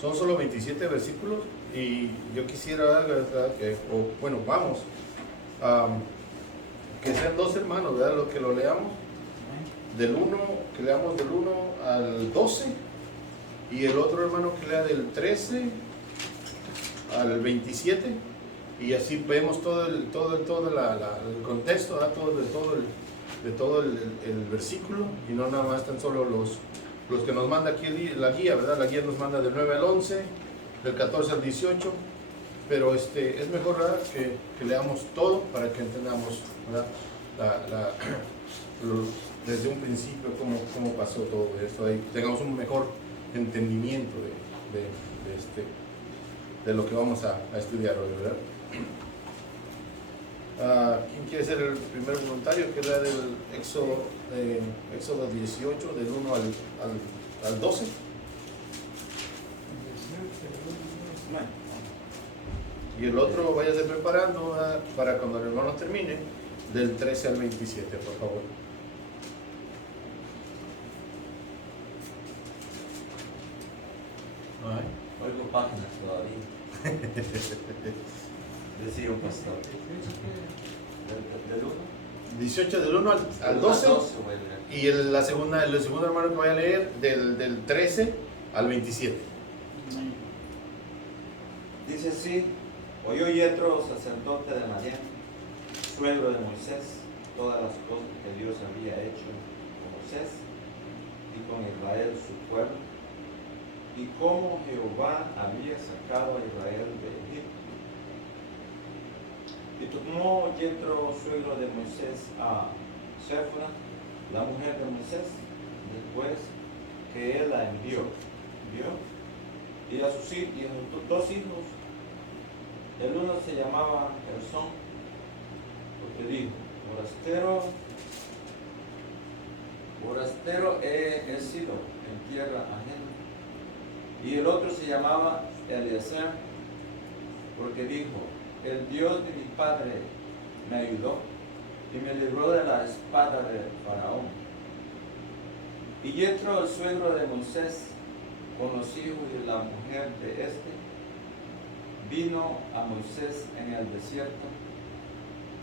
son solo 27 versículos y yo quisiera, ¿verdad? Vamos, que sean dos hermanos, ¿verdad? Lo que lo leamos que leamos del 1 al 12 y el otro hermano que lea del 13 al 27 y así vemos todo el contexto, ¿verdad? De todo el versículo y no nada más tan solo los que nos manda aquí la guía, ¿verdad? La guía nos manda del 9 al 11, del 14 al 18, pero es mejor, ¿verdad? Que leamos todo para que entendamos, ¿verdad? Desde un principio cómo pasó todo esto, ahí tengamos un mejor entendimiento de lo que vamos a estudiar hoy, ¿verdad? ¿Quién quiere ser el primer voluntario? Que es la del Éxodo 18, del 1 al 12. Y el otro váyase preparando, ¿verdad? Para cuando el hermano termine, del 13 al 27, por favor. Oigo páginas todavía. Decía un pastor. ¿Del 1? 18 del 1 al 12. Y el segundo hermano que vaya a leer del 13 al 27. Dice así: oyó Yetro, sacerdote de Madián, suegro de Moisés, todas las cosas que Dios había hecho con Moisés y con Israel su pueblo, y cómo Jehová había sacado a Israel de Egipto. Y tomó Yetro, suegro de Moisés, a Séfora, la mujer de Moisés, después que él la envió, y a sus dos hijos. El uno se llamaba Gersón, porque dijo: forastero he sido en tierra ajena. Y el otro se llamaba Eliezer, porque dijo: el Dios de mi padre me ayudó y me libró de la espada de Faraón. Y Yetro, el suegro de Moisés, con los hijos de la mujer de este, vino a Moisés en el desierto,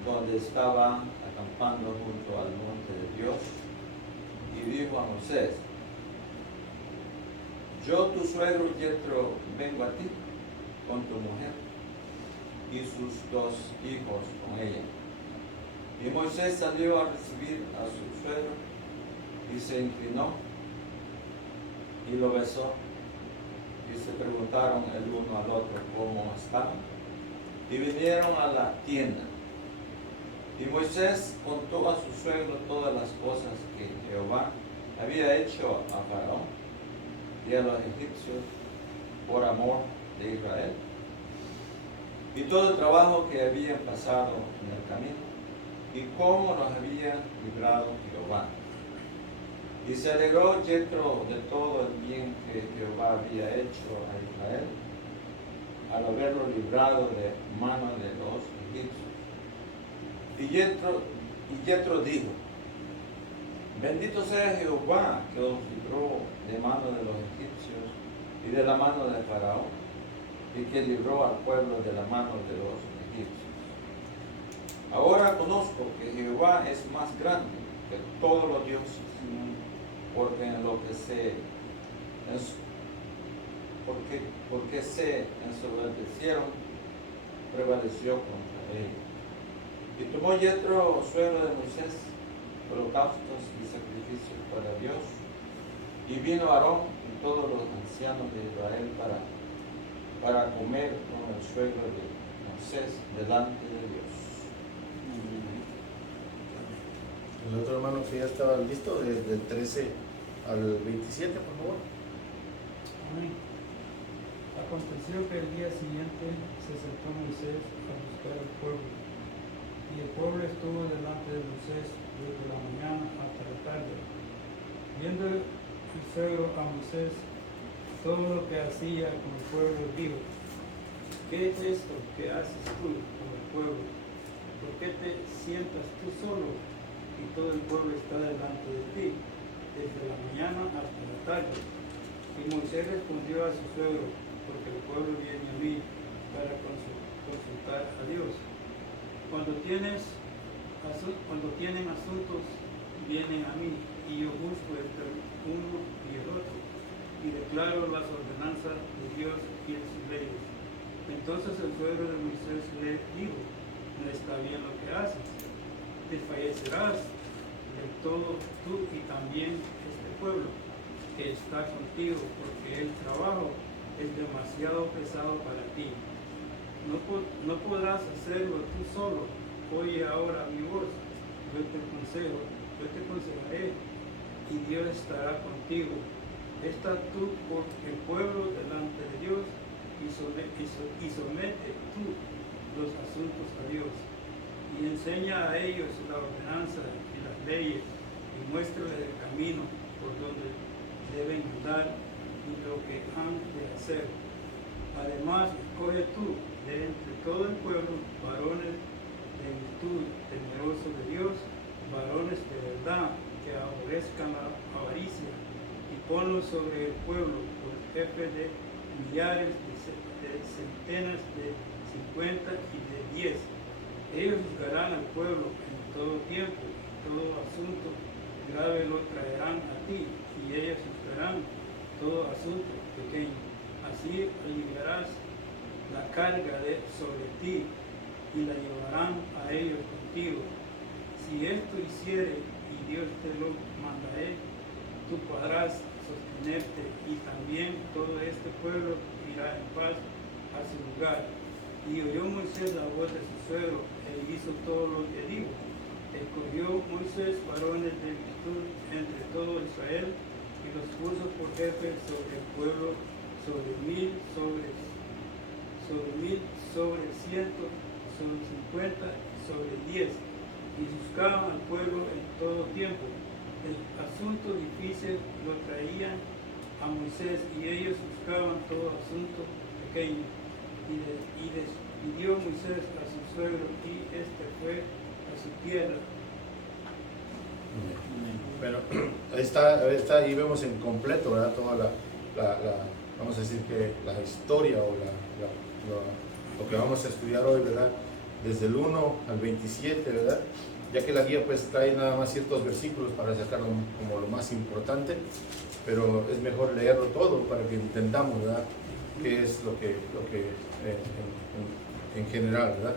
donde estaba acampando junto al monte de Dios, y dijo a Moisés: yo, tu suegro Yetro, vengo a ti con tu mujer y sus dos hijos con ella. Y Moisés salió a recibir a su suegro y se inclinó y lo besó. Y se preguntaron el uno al otro cómo estaban, y vinieron a la tienda. Y Moisés contó a su suegro todas las cosas que Jehová había hecho a Faraón y a los egipcios por amor de Israel, y todo el trabajo que habían pasado en el camino, y cómo los había librado Jehová. Y se alegró Yetro de todo el bien que Jehová había hecho a Israel, al haberlo librado de mano de los egipcios. Y Yetro dijo: bendito sea Jehová, que os libró de mano de los egipcios y de la mano de Faraón, y que libró al pueblo de la mano de los egipcios. Ahora conozco que Jehová es más grande que todos los dioses, porque se ensoberbecieron, prevaleció contra ellos. Y tomó Yetro, suegro de Moisés, holocaustos y sacrificios para Dios, y vino Aarón y todos los ancianos de Israel para comer con el suegro de Moisés delante de Dios. El otro hermano que ya estaba listo, del 13 al 27, por favor. Amén. Aconteció que el día siguiente se acercó Moisés a buscar al pueblo, y el pueblo estuvo delante de Moisés desde la mañana hasta la tarde. Viendo el suegro a Moisés todo lo que hacía con el pueblo, dijo: ¿qué es esto que haces tú con el pueblo? ¿Por qué te sientas tú solo y todo el pueblo está delante de ti, desde la mañana hasta la tarde? Y Moisés respondió a su suegro, porque el pueblo viene a mí para consultar a Dios. Cuando tienen asuntos, vienen a mí, y yo busco entre uno y el otro, y declaro las ordenanzas de Dios y de sus leyes. Entonces el suegro de Moisés le dijo, no está bien lo que haces, desfallecerás del todo tú y también este pueblo que está contigo, porque el trabajo es demasiado pesado para ti. No podrás hacerlo tú solo. Oye ahora mi voz, yo te aconsejaré, y Dios estará contigo. Está tú por el pueblo delante de Dios, y somete tú los asuntos a Dios, y enseña a ellos la ordenanza y las leyes, y muéstrales el camino por donde deben andar y lo que han de hacer. Además, escoge tú de entre todo el pueblo varones de virtud, temerosos de Dios, varones de verdad, que aborrezcan la avaricia, y ponlos sobre el pueblo por jefe de millares, de centenas, de 50 y de 10. Ellos juzgarán al pueblo en todo tiempo, todo asunto grave lo traerán a ti, y ellos juzgarán todo asunto pequeño. Así aliviarás la carga sobre ti, y la llevarán a ellos contigo. Si esto hiciere, y Dios te lo mandaré, tú podrás sostenerte, y también todo este pueblo irá en paz a su lugar. Y oyó Moisés la voz de su suegro, e hizo todo lo que dijo. Escogió Moisés varones de virtud entre todo Israel, y los puso por jefes sobre el pueblo, sobre 1000, sobre 100, sobre 50 y sobre 10. Y buscaban al pueblo en todo tiempo. El asunto difícil lo traían a Moisés, y ellos buscaban todo asunto pequeño. Y despidió Moisés a su suegro, y este fue a su tierra. Bueno, ahí vemos en completo, ¿verdad? Toda vamos a decir que la historia o lo que vamos a estudiar hoy, ¿verdad? Desde el 1 al 27, ¿verdad? Ya que la guía pues trae nada más ciertos versículos para sacarlo como lo más importante, pero es mejor leerlo todo para que entendamos, ¿verdad? Qué es lo que en general, ¿verdad?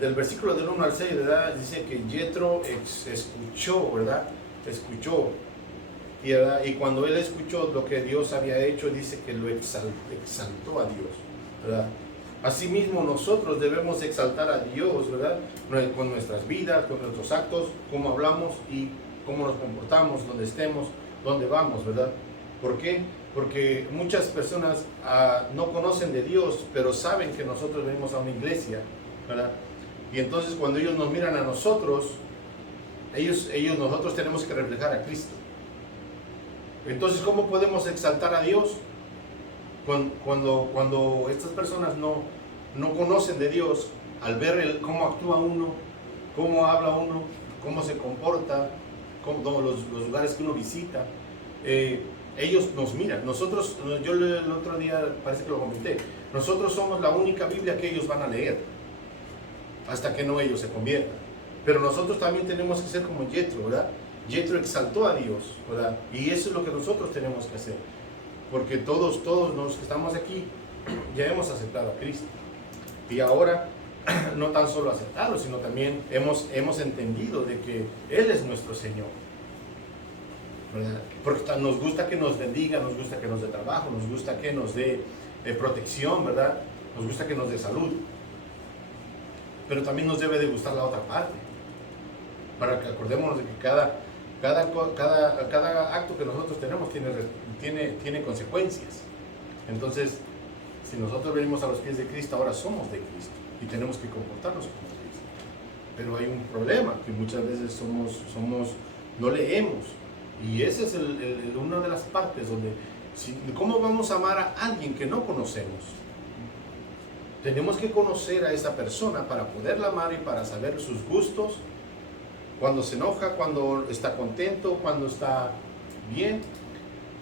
Del versículo del 1 al 6, ¿verdad? Dice que Jethro escuchó, ¿verdad? Escuchó. Y cuando él escuchó lo que Dios había hecho, dice que lo exaltó a Dios, ¿verdad? Asimismo, nosotros debemos exaltar a Dios, ¿verdad? Con nuestras vidas, con nuestros actos, cómo hablamos y cómo nos comportamos, donde estemos, dónde vamos, ¿verdad? ¿Por qué? Porque muchas personas no conocen de Dios, pero saben que nosotros venimos a una iglesia, ¿verdad? Y entonces cuando ellos nos miran a nosotros, nosotros tenemos que reflejar a Cristo. Entonces, ¿cómo podemos exaltar a Dios? Cuando estas personas no conocen de Dios, al ver cómo actúa uno, cómo habla uno, cómo se comporta, los lugares que uno visita, ellos nos miran. Nosotros, yo el otro día parece que lo comenté, nosotros somos la única Biblia que ellos van a leer, hasta que no ellos se conviertan. Pero nosotros también tenemos que ser como Jethro, ¿verdad? Jethro exaltó a Dios, ¿verdad? Y eso es lo que nosotros tenemos que hacer. Porque todos los que estamos aquí ya hemos aceptado a Cristo. Y ahora, no tan solo aceptarlo, sino también hemos entendido de que Él es nuestro Señor, ¿verdad? Porque nos gusta que nos bendiga, nos gusta que nos dé trabajo, nos gusta que nos dé protección, ¿verdad? Nos gusta que nos dé salud. Pero también nos debe de gustar la otra parte. Para que acordémonos de que cada acto que nosotros tenemos tiene consecuencias. Entonces, si nosotros venimos a los pies de Cristo, ahora somos de Cristo y tenemos que comportarnos como Cristo. Pero hay un problema, que muchas veces no leemos, y esa es una de las partes donde, ¿cómo vamos a amar a alguien que no conocemos? Tenemos que conocer a esa persona para poderla amar y para saber sus gustos, cuando se enoja, cuando está contento, cuando está bien,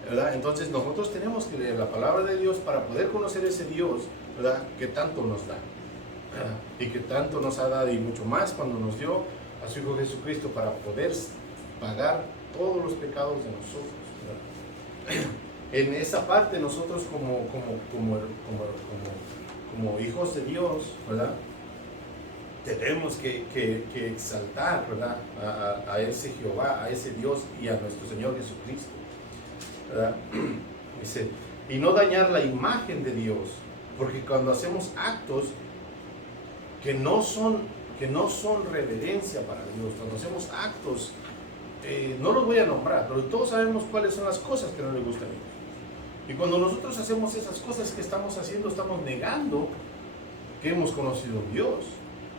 ¿verdad? Entonces nosotros tenemos que leer la palabra de Dios para poder conocer ese Dios, ¿verdad? Que tanto nos da, ¿verdad? Y que tanto nos ha dado, y mucho más cuando nos dio a su Hijo Jesucristo para poder pagar todos los pecados de nosotros, ¿verdad? En esa parte nosotros como hijos de Dios, ¿verdad? Tenemos que exaltar, ¿verdad? A ese Jehová, a ese Dios y a nuestro Señor Jesucristo, ¿verdad? Dice, y no dañar la imagen de Dios, porque cuando hacemos actos que no son reverencia para Dios, cuando hacemos actos, no los voy a nombrar, pero todos sabemos cuáles son las cosas que no le gustan a Dios. Y cuando nosotros hacemos esas cosas que estamos haciendo, estamos negando que hemos conocido a Dios,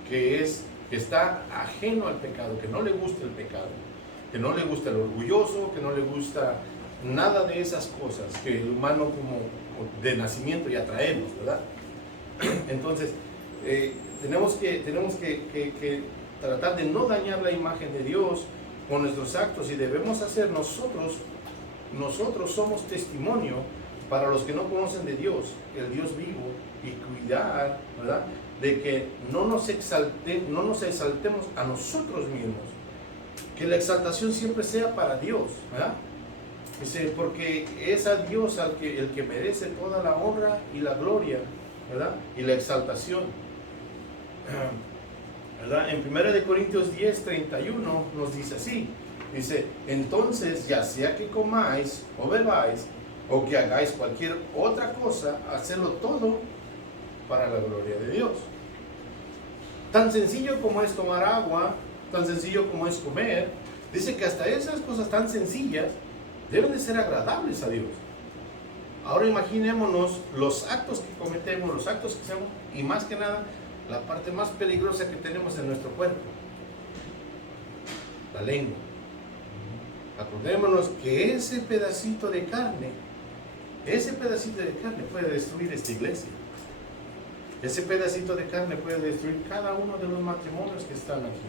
que está ajeno al pecado, que no le gusta el pecado, que no le gusta el orgulloso, que no le gusta nada de esas cosas que el humano como de nacimiento ya traemos, ¿verdad? Entonces, tenemos que tratar de no dañar la imagen de Dios con nuestros actos, y debemos hacer nosotros somos testimonio para los que no conocen de Dios, el Dios vivo, y cuidar, ¿verdad?, de que no nos exaltemos a nosotros mismos, que la exaltación siempre sea para Dios, ¿verdad? Dice, porque es a Dios el que merece toda la honra y la gloria, ¿verdad?, y la exaltación, ¿verdad? En 1 Corintios 10:31 nos dice así, dice, entonces ya sea que comáis o bebáis o que hagáis cualquier otra cosa, hacedlo todo para la gloria de Dios. Tan sencillo como es tomar agua, tan sencillo como es comer, dice que hasta esas cosas tan sencillas deben de ser agradables a Dios. Ahora imaginémonos los actos que cometemos, los actos que hacemos, y más que nada, la parte más peligrosa que tenemos en nuestro cuerpo, la lengua. Acordémonos que ese pedacito de carne puede destruir esta iglesia. Ese pedacito de carne puede destruir cada uno de los matrimonios que están aquí.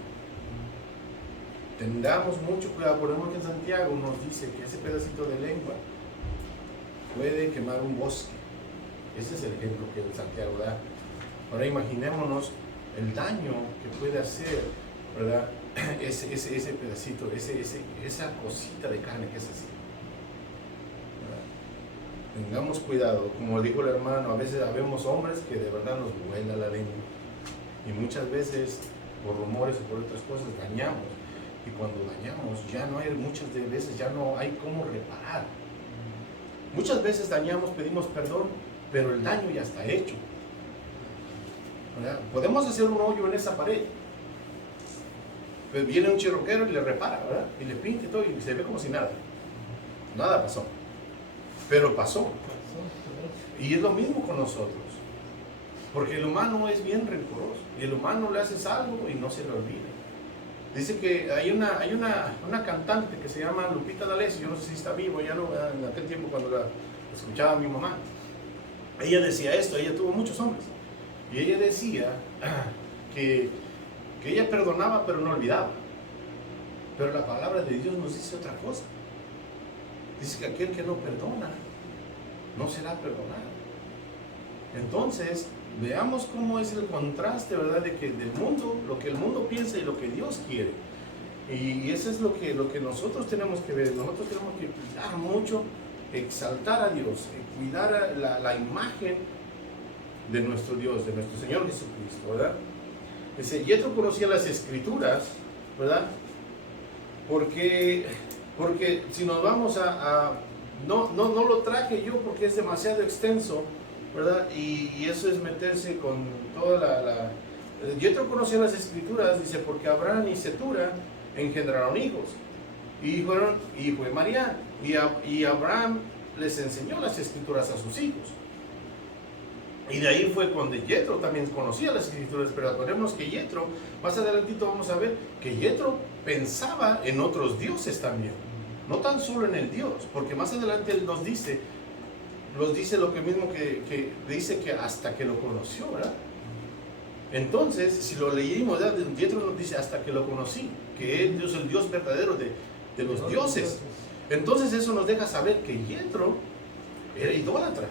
Tengamos mucho cuidado. Por ejemplo, que en Santiago nos dice que ese pedacito de lengua puede quemar un bosque. Ese es el ejemplo que Santiago da. Ahora imaginémonos el daño que puede hacer, ¿verdad?, ese pedacito, esa cosita de carne que es así. Tengamos cuidado, como dijo el hermano, a veces habemos hombres que de verdad nos vuela la lengua, y muchas veces por rumores o por otras cosas dañamos, y cuando dañamos muchas veces ya no hay cómo reparar. Muchas veces dañamos, pedimos perdón, pero el daño ya está hecho, ¿verdad? Podemos hacer un hoyo en esa pared, pues viene un chirroquero y le repara, ¿verdad?, y le pinta y todo, y se ve como si nada pasó. Pero pasó. Y es lo mismo con nosotros. Porque el humano es bien rencoroso. Y el humano le haces algo y no se le olvida. Dice que hay una cantante que se llama Lupita D'Alessio. Yo no sé si está vivo, ya no, en aquel tiempo cuando la escuchaba mi mamá. Ella decía esto, ella tuvo muchos hombres. Y ella decía que ella perdonaba pero no olvidaba. Pero la palabra de Dios nos dice otra cosa. Dice que aquel que no perdona no será perdonado. Entonces, veamos cómo es el contraste, ¿verdad?, de que del mundo, lo que el mundo piensa y lo que Dios quiere. Y eso es lo que nosotros tenemos que ver. Nosotros tenemos que cuidar mucho, exaltar a Dios, cuidar la imagen de nuestro Dios, de nuestro Señor Jesucristo, ¿verdad? Dice, Yetro conocía las Escrituras, ¿verdad? Porque si nos vamos no lo traje yo porque es demasiado extenso, ¿verdad? Y eso es meterse con toda Yetro conocía las Escrituras, dice, porque Abraham y Setura engendraron hijos, y fueron hijo de María, y Abraham les enseñó las Escrituras a sus hijos. Y de ahí fue cuando Yetro también conocía las Escrituras. Pero acordémonos que Yetro, más adelantito vamos a ver que Yetro pensaba en otros dioses también, no tan solo en el Dios, porque más adelante él nos dice lo que mismo que dice que hasta que lo conoció, ¿verdad? Entonces, si lo leímos, Yetro nos dice hasta que lo conocí, que es el Dios verdadero de los dioses. Entonces eso nos deja saber que Jethro era idólatra.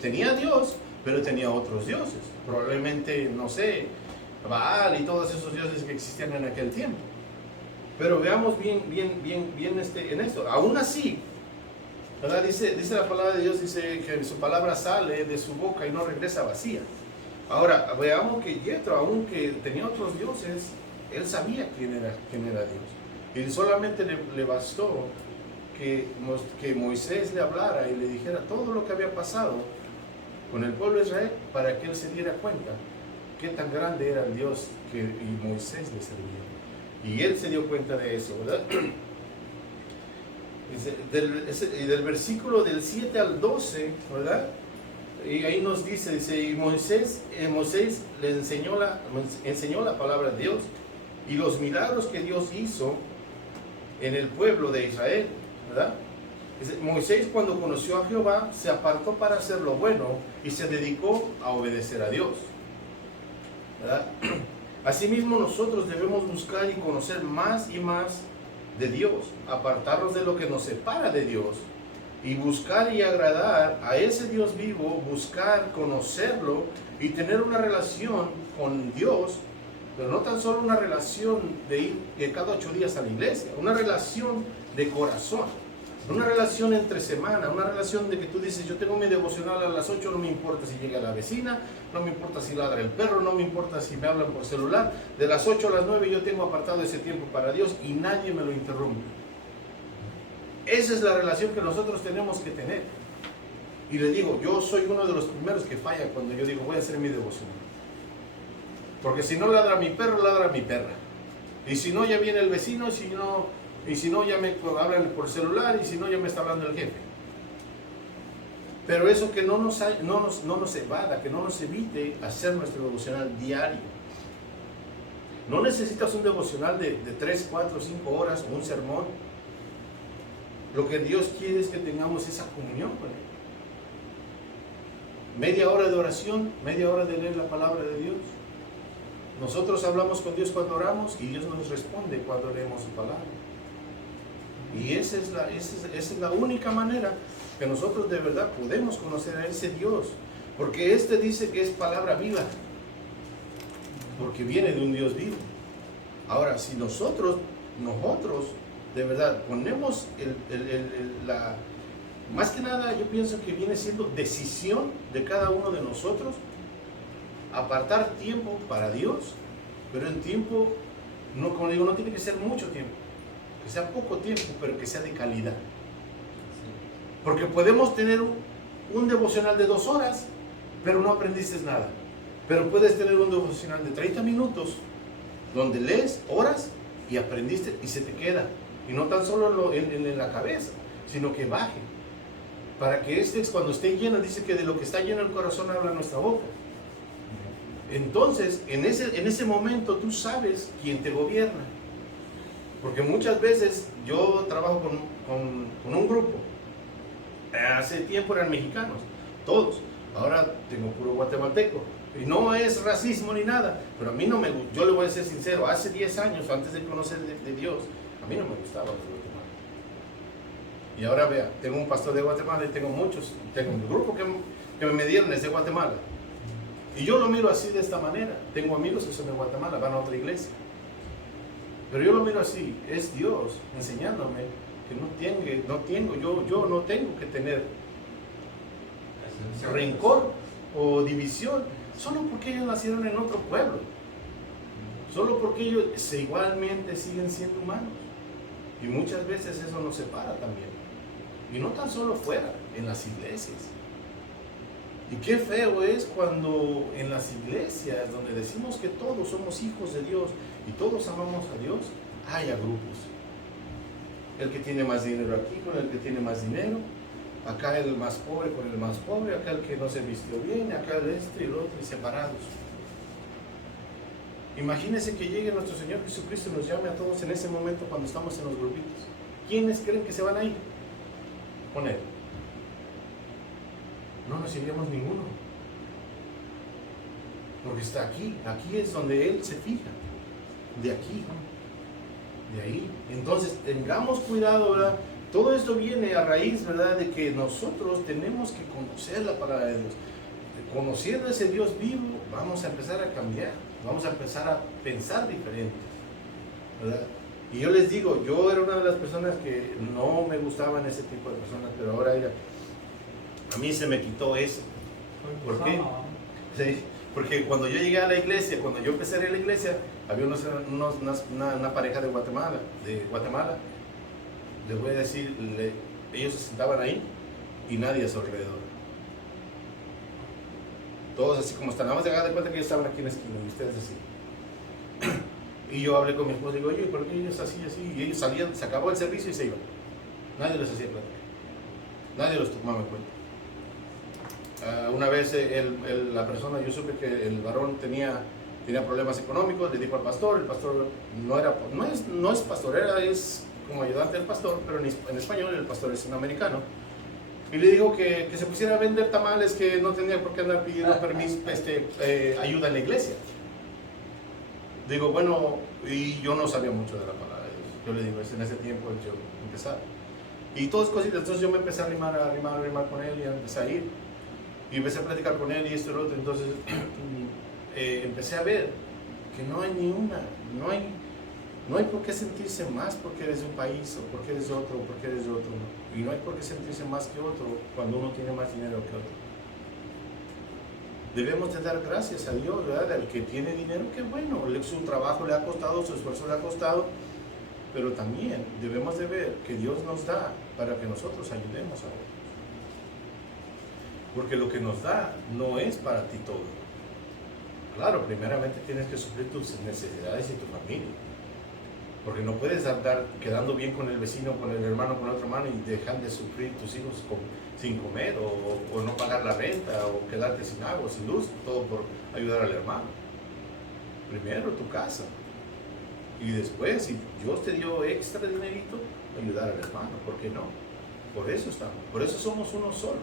Tenía a Dios, pero tenía otros dioses. Probablemente, no sé, Baal y todos esos dioses que existían en aquel tiempo. Pero veamos bien en esto. Aún así, ¿verdad? Dice la palabra de Dios, dice que su palabra sale de su boca y no regresa vacía. Ahora, veamos que Jethro, aunque tenía otros dioses, él sabía quién era Dios. Y solamente le bastó que Moisés le hablara y le dijera todo lo que había pasado con el pueblo de Israel para que él se diera cuenta qué tan grande era el Dios que y Moisés le servía. Y él se dio cuenta de eso, ¿verdad? Del versículo del 7 al 12, ¿verdad? Y ahí nos dice, y Moisés le enseñó la palabra de Dios y los milagros que Dios hizo en el pueblo de Israel, ¿verdad? Moisés, cuando conoció a Jehová, se apartó para hacer lo bueno y se dedicó a obedecer a Dios, ¿verdad? Asimismo, nosotros debemos buscar y conocer más y más de Dios, apartarnos de lo que nos separa de Dios y buscar y agradar a ese Dios vivo, buscar conocerlo y tener una relación con Dios, pero no tan solo una relación de ir cada 8 días a la iglesia, una relación de corazón, una relación entre semana, una relación de que tú dices, yo tengo mi devocional a las 8, no me importa si llega la vecina, no me importa si ladra el perro, no me importa si me hablan por celular, de las 8 a las 9 yo tengo apartado ese tiempo para Dios y nadie me lo interrumpe. Esa es la relación que nosotros tenemos que tener. Y le digo, yo soy uno de los primeros que falla cuando yo digo, voy a hacer mi devocional. Porque si no ladra mi perro, ladra mi perra. Y si no, ya viene el vecino, y si no, ya me hablan por celular, y si no, ya me está hablando el jefe. Pero eso que no nos evada, que no nos evite hacer nuestro devocional diario. No necesitas un devocional de 3, 4, 5 horas o un sermón. Lo que Dios quiere es que tengamos esa comunión con Él. Media hora de oración, media hora de leer la palabra de Dios. Nosotros hablamos con Dios cuando oramos y Dios nos responde cuando leemos su palabra. Y esa es la única manera que nosotros de verdad podemos conocer a ese Dios. Porque este dice que es palabra viva. Porque viene de un Dios vivo. Ahora, si nosotros de verdad ponemos más que nada yo pienso que viene siendo decisión de cada uno de nosotros apartar tiempo para Dios, pero en tiempo, no, como digo, no tiene que ser mucho tiempo, que sea poco tiempo, pero que sea de calidad. Porque podemos tener un devocional de 2 horas, pero no aprendiste nada. Pero puedes tener un devocional de 30 minutos, donde lees, oras y aprendiste y se te queda. Y no tan solo en la cabeza, sino que baje. Para que cuando esté lleno, dice que de lo que está lleno el corazón habla nuestra boca. Entonces, en ese momento tú sabes quién te gobierna. Porque muchas veces yo trabajo con un grupo. Hace tiempo eran mexicanos, todos. Ahora tengo puro guatemalteco. Y no es racismo ni nada, pero a mí no me gusta. Yo le voy a ser sincero, hace 10 años, antes de conocer de Dios, a mí no me gustaba los Guatemala. Y ahora vea, tengo un pastor de Guatemala y tengo muchos. Tengo un grupo que me dieron es de Guatemala. Y yo lo miro así de esta manera. Tengo amigos que son de Guatemala, van a otra iglesia. Pero yo lo miro así, es Dios enseñándome que yo no tengo que tener rencor o división, solo porque ellos nacieron en otro pueblo. Solo porque ellos igualmente siguen siendo humanos. Y muchas veces eso nos separa también. Y no tan solo fuera, en las iglesias. Y qué feo es cuando en las iglesias donde decimos que todos somos hijos de Dios y todos amamos a Dios, haya grupos. El que tiene más dinero aquí con el que tiene más dinero, acá el más pobre con el más pobre, acá el que no se vistió bien, acá el y el otro, y separados. Imagínense que llegue nuestro Señor Jesucristo y nos llame a todos en ese momento cuando estamos en los grupitos. ¿Quiénes creen que se van a ir con Él? No nos iríamos ninguno. Porque está aquí es donde Él se fija. De aquí. de ahí. Entonces, tengamos cuidado, ¿verdad? Todo esto viene a raíz, ¿verdad?, de que nosotros tenemos que conocer la palabra de Dios. Conociendo a ese Dios vivo, vamos a empezar a cambiar, vamos a empezar a pensar diferente, ¿verdad? Y yo les digo, yo era una de las personas que no me gustaban ese tipo de personas, pero ahora mira, a mí se me quitó eso. ¿Por qué? Sí, porque cuando yo llegué a la iglesia, cuando yo empecé a ir a la iglesia, había una pareja de Guatemala. Les voy a decir, ellos se sentaban ahí y nadie a su alrededor. Todos así como están, nada más de hagan de cuenta que ellos estaban aquí en la esquina y ustedes así. Y yo hablé con mi esposa y digo, oye, ¿por qué ellos así? Y ellos salían, se acabó el servicio y se iban. Nadie les hacía plática. Nadie los tomaba en cuenta. Una vez la persona, yo supe que el varón tenía problemas económicos, le dijo al pastor, el pastor no es pastor, es como ayudante del pastor, pero en español el pastor es un americano. Y le dijo que se pusiera a vender tamales, que no tenía por qué andar pidiendo permiso, ayuda en la iglesia. Digo, bueno, y yo no sabía mucho de la palabra de Dios. Yo le digo, en ese tiempo yo empezaba. Y todas cositas, entonces yo me empecé a arrimar con él y empecé a ir. Y empecé a platicar con él y esto y lo otro. Entonces empecé a ver que no hay por qué sentirse más porque eres de un país, o porque eres de otro, o porque eres de otro. Y no hay por qué sentirse más que otro cuando uno tiene más dinero que otro. Debemos de dar gracias a Dios, ¿verdad? Al que tiene dinero, qué bueno, su trabajo le ha costado, su esfuerzo le ha costado, pero también debemos de ver que Dios nos da para que nosotros ayudemos a otros. Porque lo que nos da no es para ti todo. Claro, primeramente tienes que suplir tus necesidades y tu familia. Porque no puedes andar quedando bien con el vecino, con el hermano, con el otro hermano y dejar de suplir tus hijos sin comer o no pagar la renta o quedarte sin agua, sin luz, todo por ayudar al hermano. Primero tu casa y después, si Dios te dio extra dinerito, ayudar al hermano, ¿por qué no? Por eso estamos, por eso somos uno solo,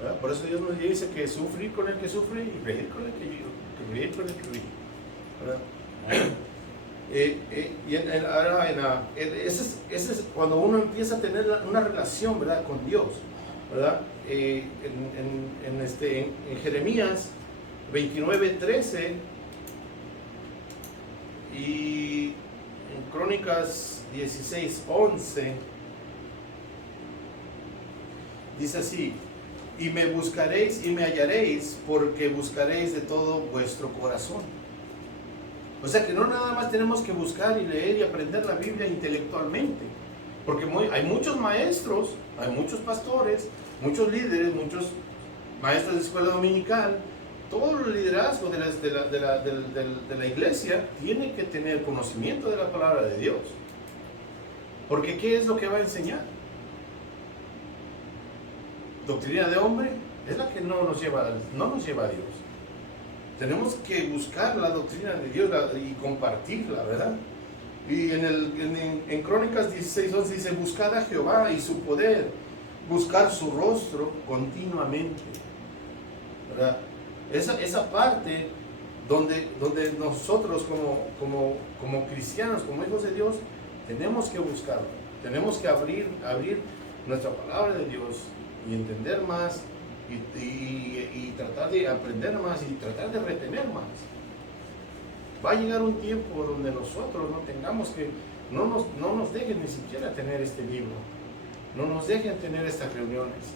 ¿verdad? Por eso Dios nos dice que sufrir con el que sufre y reír con el que ríe, ¿verdad? Ese es cuando uno empieza a tener una relación, ¿verdad?, con Dios, ¿verdad? En Jeremías 29:13 y en Crónicas 16:11 dice así: y me buscaréis y me hallaréis, porque buscaréis de todo vuestro corazón. O sea que no nada más tenemos que buscar y leer y aprender la Biblia intelectualmente, porque hay muchos maestros, hay muchos pastores, muchos líderes, muchos maestros de escuela dominical. Todo el liderazgo de la iglesia tiene que tener conocimiento de la palabra de Dios, porque ¿qué es lo que va a enseñar? Doctrina de hombre es la que no nos lleva a Dios. Tenemos que buscar la doctrina de Dios y compartirla, ¿verdad? Y en Crónicas 16:11 dice: buscad a Jehová y su poder, buscar su rostro continuamente, ¿verdad? Esa parte donde nosotros como cristianos, como hijos de Dios, tenemos que buscarlo. Tenemos que abrir nuestra palabra de Dios y entender más. Y tratar de aprender más y tratar de retener más. Va a llegar un tiempo donde nosotros no nos dejen ni siquiera tener este libro, no nos dejen tener estas reuniones.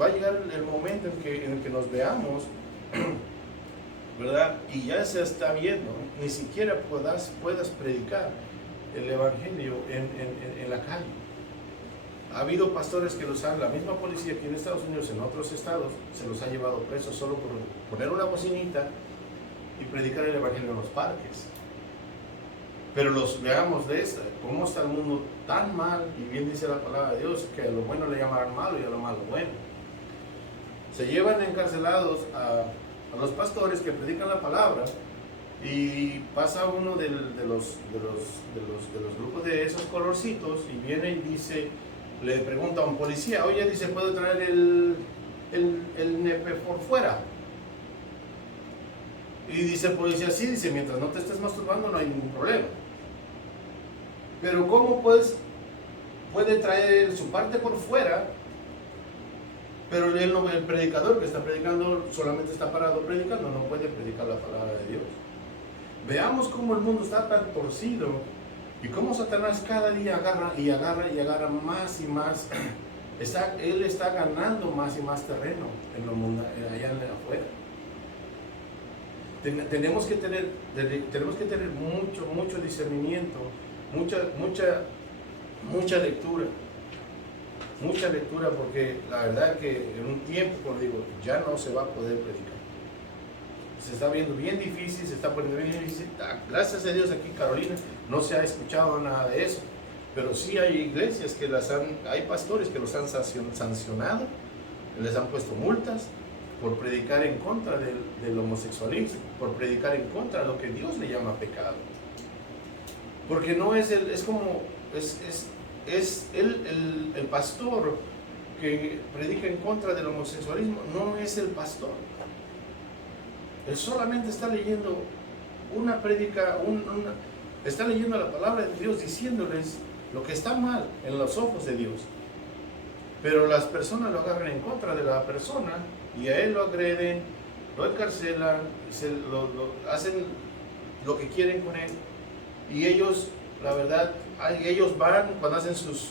Va a llegar el momento en que nos veamos, ¿verdad? Y ya se está viendo, ni siquiera puedas predicar el evangelio en la calle. Ha habido pastores que la misma policía aquí en Estados Unidos, en otros estados, se los ha llevado presos solo por poner una bocinita y predicar el evangelio en los parques. Pero veamos de esta, cómo está el mundo tan mal, y bien dice la palabra de Dios, que a lo bueno le llamarán malo y a lo malo bueno. Se llevan encarcelados a los pastores que predican la palabra, y pasa uno de los grupos de esos colorcitos y viene y dice, le pregunta a un policía: oye, dice, ¿puedo traer el nepe por fuera? Y dice el policía: sí, dice, mientras no te estés masturbando no hay ningún problema. Pero ¿cómo pues puede traer su parte por fuera? Pero él no, el predicador que está predicando solamente está parado predicando, no puede predicar la palabra de Dios. Veamos cómo el mundo está tan torcido y cómo Satanás cada día agarra y agarra y agarra más y más. Él está ganando más y más terreno en el mundo, allá afuera. Tenemos que tener mucho discernimiento, mucha lectura. Mucha lectura, porque la verdad que en un tiempo, como digo, ya no se va a poder predicar. Se está viendo bien difícil, se está poniendo bien difícil. Gracias a Dios aquí en Carolina no se ha escuchado nada de eso, pero sí hay iglesias que hay pastores que los han sancionado, les han puesto multas por predicar en contra del homosexualismo, por predicar en contra de lo que Dios le llama pecado. Porque no es el pastor que predica en contra del homosexualismo, no es el pastor. Él solamente está leyendo una prédica, está leyendo la palabra de Dios, diciéndoles lo que está mal en los ojos de Dios. Pero las personas lo agarran en contra de la persona y a él lo agreden, lo encarcelan, hacen lo que quieren con él. Y ellos, la verdad, ellos van cuando hacen sus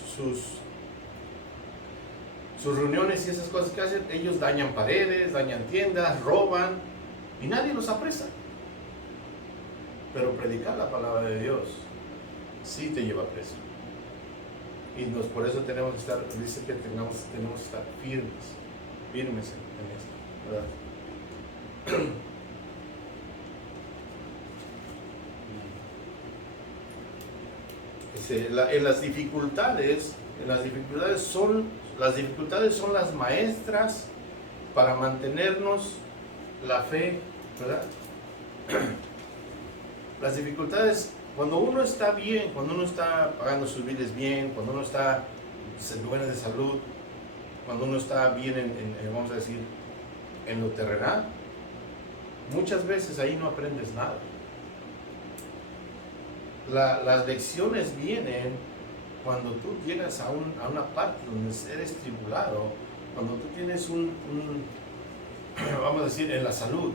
reuniones y esas cosas que hacen, ellos dañan paredes, dañan tiendas, roban y nadie los apresa. Pero predicar la palabra de Dios sí te lleva preso. Y por eso tenemos que estar, dice que tenemos que estar firmes en esto, ¿verdad? En las dificultades son las maestras para mantenernos la fe, ¿verdad? Las dificultades, cuando uno está bien, cuando uno está pagando sus biles bien, cuando uno está bueno de salud, cuando uno está bien vamos a decir, en lo terrenal, muchas veces ahí no aprendes nada. Las lecciones vienen cuando tú llegas a una parte donde eres tribulado, cuando tú tienes vamos a decir, en la salud,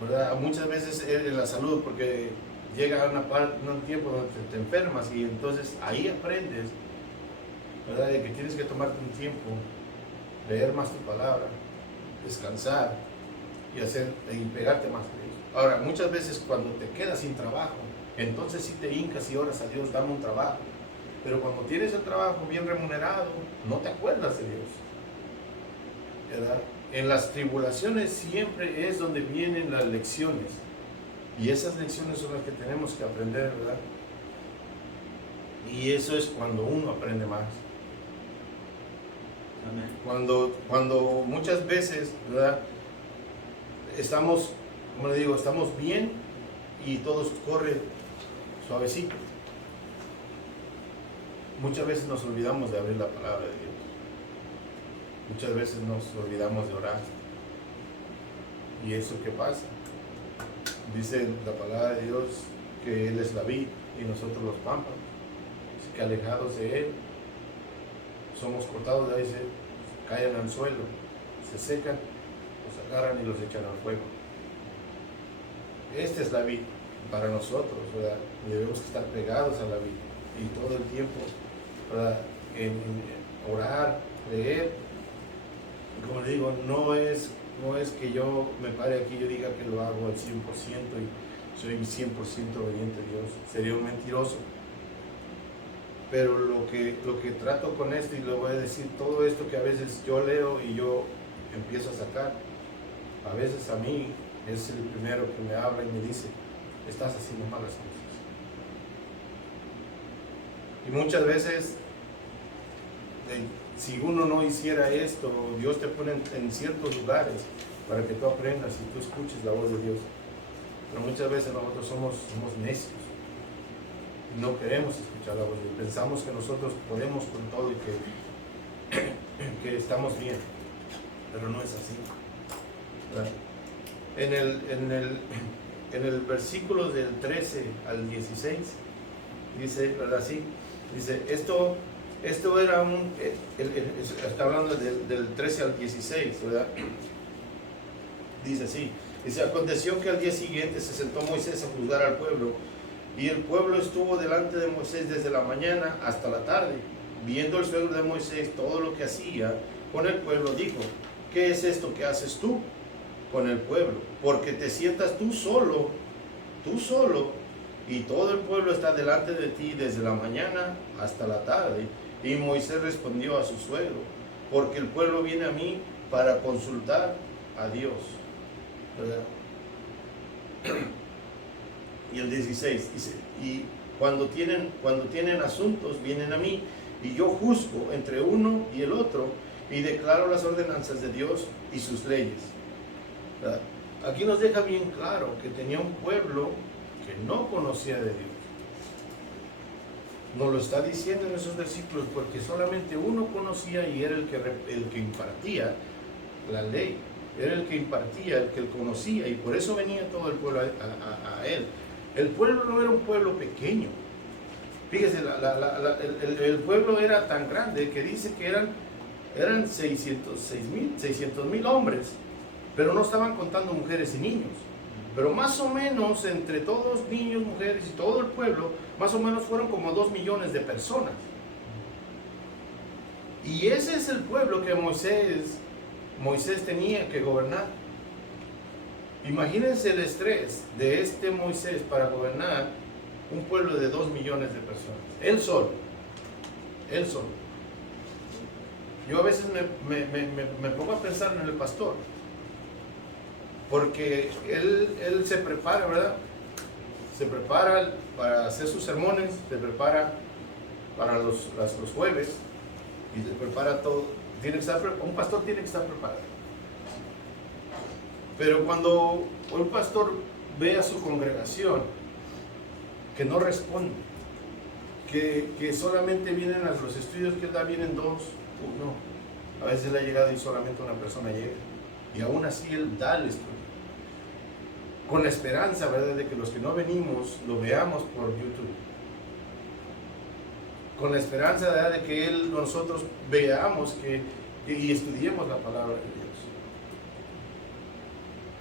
¿verdad? Muchas veces en la salud, porque llega a un tiempo donde te enfermas y entonces ahí aprendes, ¿verdad? De que tienes que tomarte un tiempo, leer más tu palabra, descansar y pegarte más. Ahora, muchas veces cuando te quedas sin trabajo, entonces sí te hincas y oras a Dios, dame un trabajo. Pero cuando tienes el trabajo bien remunerado, no te acuerdas de Dios, ¿verdad? En las tribulaciones siempre es donde vienen las lecciones. Y esas lecciones son las que tenemos que aprender, ¿verdad? Y eso es cuando uno aprende más. Amén. Cuando muchas veces, ¿verdad? Estamos, como le digo, estamos bien y todo corre suavecito. Muchas veces nos olvidamos de abrir la palabra de Dios. Muchas veces nos olvidamos de orar. ¿Y eso qué pasa? Dice la palabra de Dios que Él es la vid y nosotros los pámpanos. Así que alejados de Él, somos cortados de ahí, se caen al suelo, se secan, los agarran y los echan al fuego. Esta es la vid para nosotros, ¿verdad? Y debemos estar pegados a la vid y todo el tiempo, ¿verdad? En orar, leer. Como le digo, no es que yo me pare aquí y yo diga que lo hago al 100% y soy 100% obediente a Dios. Sería un mentiroso. Pero lo que trato con esto, y le voy a decir, todo esto que a veces yo leo y yo empiezo a sacar, a veces a mí es el primero que me habla y me dice, estás haciendo malas cosas. Y muchas veces, si uno no hiciera esto, Dios te pone en ciertos lugares para que tú aprendas y tú escuches la voz de Dios. Pero muchas veces nosotros somos necios. No queremos escuchar la voz de Dios. Pensamos que nosotros podemos con todo y que estamos bien. Pero no es así, ¿verdad? En el versículo del 13 al 16 dice, ¿verdad? Sí, dice, esto era está hablando del 13 al 16, ¿verdad? Dice así, dice, aconteció que al día siguiente se sentó Moisés a juzgar al pueblo, y el pueblo estuvo delante de Moisés desde la mañana hasta la tarde. Viendo el suegro de Moisés todo lo que hacía con el pueblo, dijo, ¿qué es esto que haces tú con el pueblo? Porque te sientas tú solo, y todo el pueblo está delante de ti desde la mañana hasta la tarde. Y Moisés respondió a su suegro, porque el pueblo viene a mí para consultar a Dios. ¿Verdad? Y el 16 dice, y cuando tienen asuntos vienen a mí, y yo juzgo entre uno y el otro, y declaro las ordenanzas de Dios y sus leyes. ¿Verdad? Aquí nos deja bien claro que tenía un pueblo que no conocía de Dios. Nos lo está diciendo en esos versículos porque solamente uno conocía y era el que impartía la ley, era el que impartía, el que conocía, y por eso venía todo el pueblo a él. El pueblo no era un pueblo pequeño. Fíjese, el pueblo era tan grande que dice que eran 600,000 hombres, pero no estaban contando mujeres y niños. Pero más o menos entre todos, niños, mujeres y todo el pueblo, más o menos fueron como 2 millones de personas. Y ese es el pueblo que Moisés tenía que gobernar. Imagínense el estrés de este Moisés para gobernar un pueblo de 2 millones de personas. Él solo. Yo a veces me pongo a pensar en el pastor. Porque él se prepara, ¿verdad? Se prepara para hacer sus sermones, se prepara para los jueves y se prepara todo. Un pastor tiene que estar preparado. Pero cuando un pastor ve a su congregación que no responde, que solamente vienen a los estudios que él da, vienen 2, 1. A veces le ha llegado y solamente una persona llega. Y aún así él da el estudio. Con la esperanza, ¿verdad?, de que los que no venimos lo veamos por YouTube. Con la esperanza, ¿verdad?, de que nosotros veamos y estudiemos la palabra de Dios.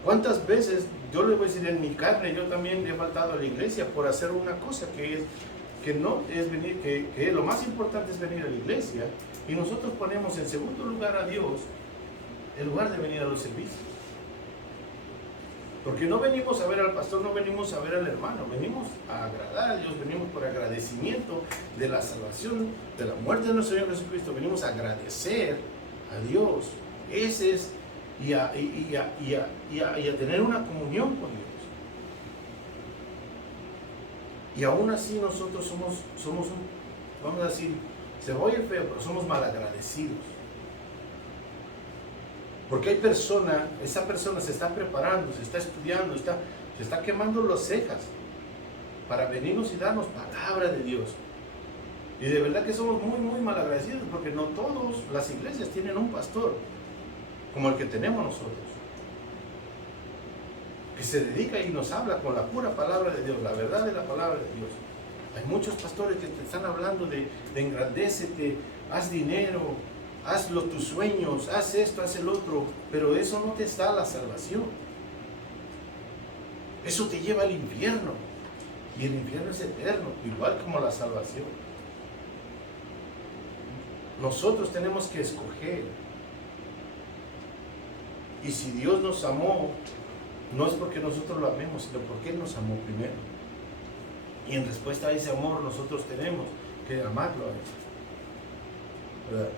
¿Cuántas veces, yo les voy a decir, en mi carne, yo también le he faltado a la iglesia por hacer una cosa que no es venir, que lo más importante es venir a la iglesia, y nosotros ponemos en segundo lugar a Dios en lugar de venir a los servicios? Porque no venimos a ver al pastor, no venimos a ver al hermano, venimos a agradar a Dios, venimos por agradecimiento de la salvación, de la muerte de nuestro Señor Jesucristo, venimos a agradecer a Dios. Ese es, y a tener una comunión con Dios. Y aún así nosotros somos vamos a decir, se oye feo, pero somos malagradecidos. Porque esa persona se está preparando, se está estudiando, se está quemando las cejas para venirnos y darnos palabra de Dios. Y de verdad que somos muy, muy malagradecidos porque no todas las iglesias tienen un pastor como el que tenemos nosotros, que se dedica y nos habla con la pura palabra de Dios, la verdad de la palabra de Dios. Hay muchos pastores que te están hablando de engrandécete, haz dinero, haz tus sueños, haz esto, haz el otro, pero eso no te da la salvación. Eso te lleva al infierno, y el infierno es eterno, igual como la salvación. Nosotros tenemos que escoger. Y si Dios nos amó, no es porque nosotros lo amemos, sino porque Él nos amó primero. Y en respuesta a ese amor nosotros tenemos que amarlo a Él, ¿verdad?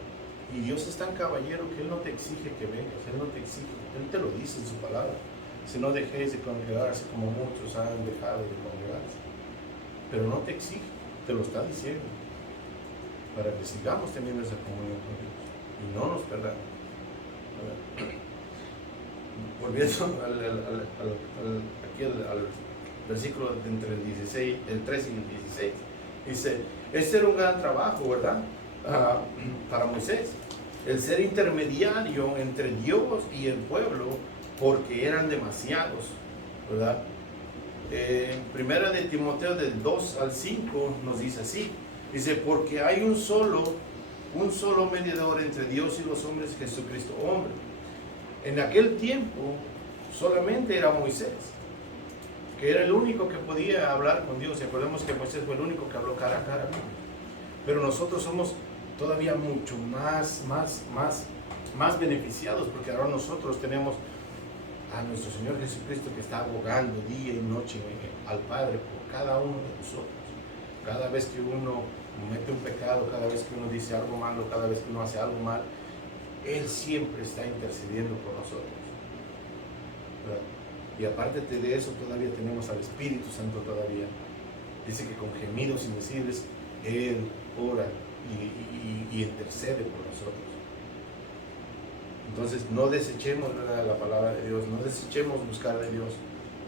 Y Dios es tan caballero que Él no te exige que vengas, Él no te exige, Él te lo dice en su palabra. Si no dejéis de congregarse como muchos han dejado de congregarse. Pero no te exige, te lo está diciendo, para que sigamos teniendo esa comunión con Dios y no nos perdamos. Volviendo al versículo entre el 13 y el 16, dice, este era un gran trabajo, ¿verdad? Para Moisés, el ser intermediario entre Dios y el pueblo, porque eran demasiados, ¿verdad? En primera de Timoteo del 2 al 5 nos dice así. Dice, porque hay un solo mediador entre Dios y los hombres, Jesucristo hombre. En aquel tiempo solamente era Moisés, que era el único que podía hablar con Dios. Y acordemos que Moisés fue el único que habló cara a cara con Dios. Pero nosotros somos todavía mucho más beneficiados, porque ahora nosotros tenemos a nuestro Señor Jesucristo que está abogando día y noche al Padre por cada uno de nosotros. Cada vez que uno comete un pecado, cada vez que uno dice algo malo, cada vez que uno hace algo mal, Él siempre está intercediendo por nosotros, ¿verdad? Y aparte de eso, todavía tenemos al Espíritu Santo todavía. Dice que con gemidos indecibles Él ora y intercede por nosotros. Entonces no desechemos, ¿verdad?, la palabra de Dios, no desechemos buscar de Dios,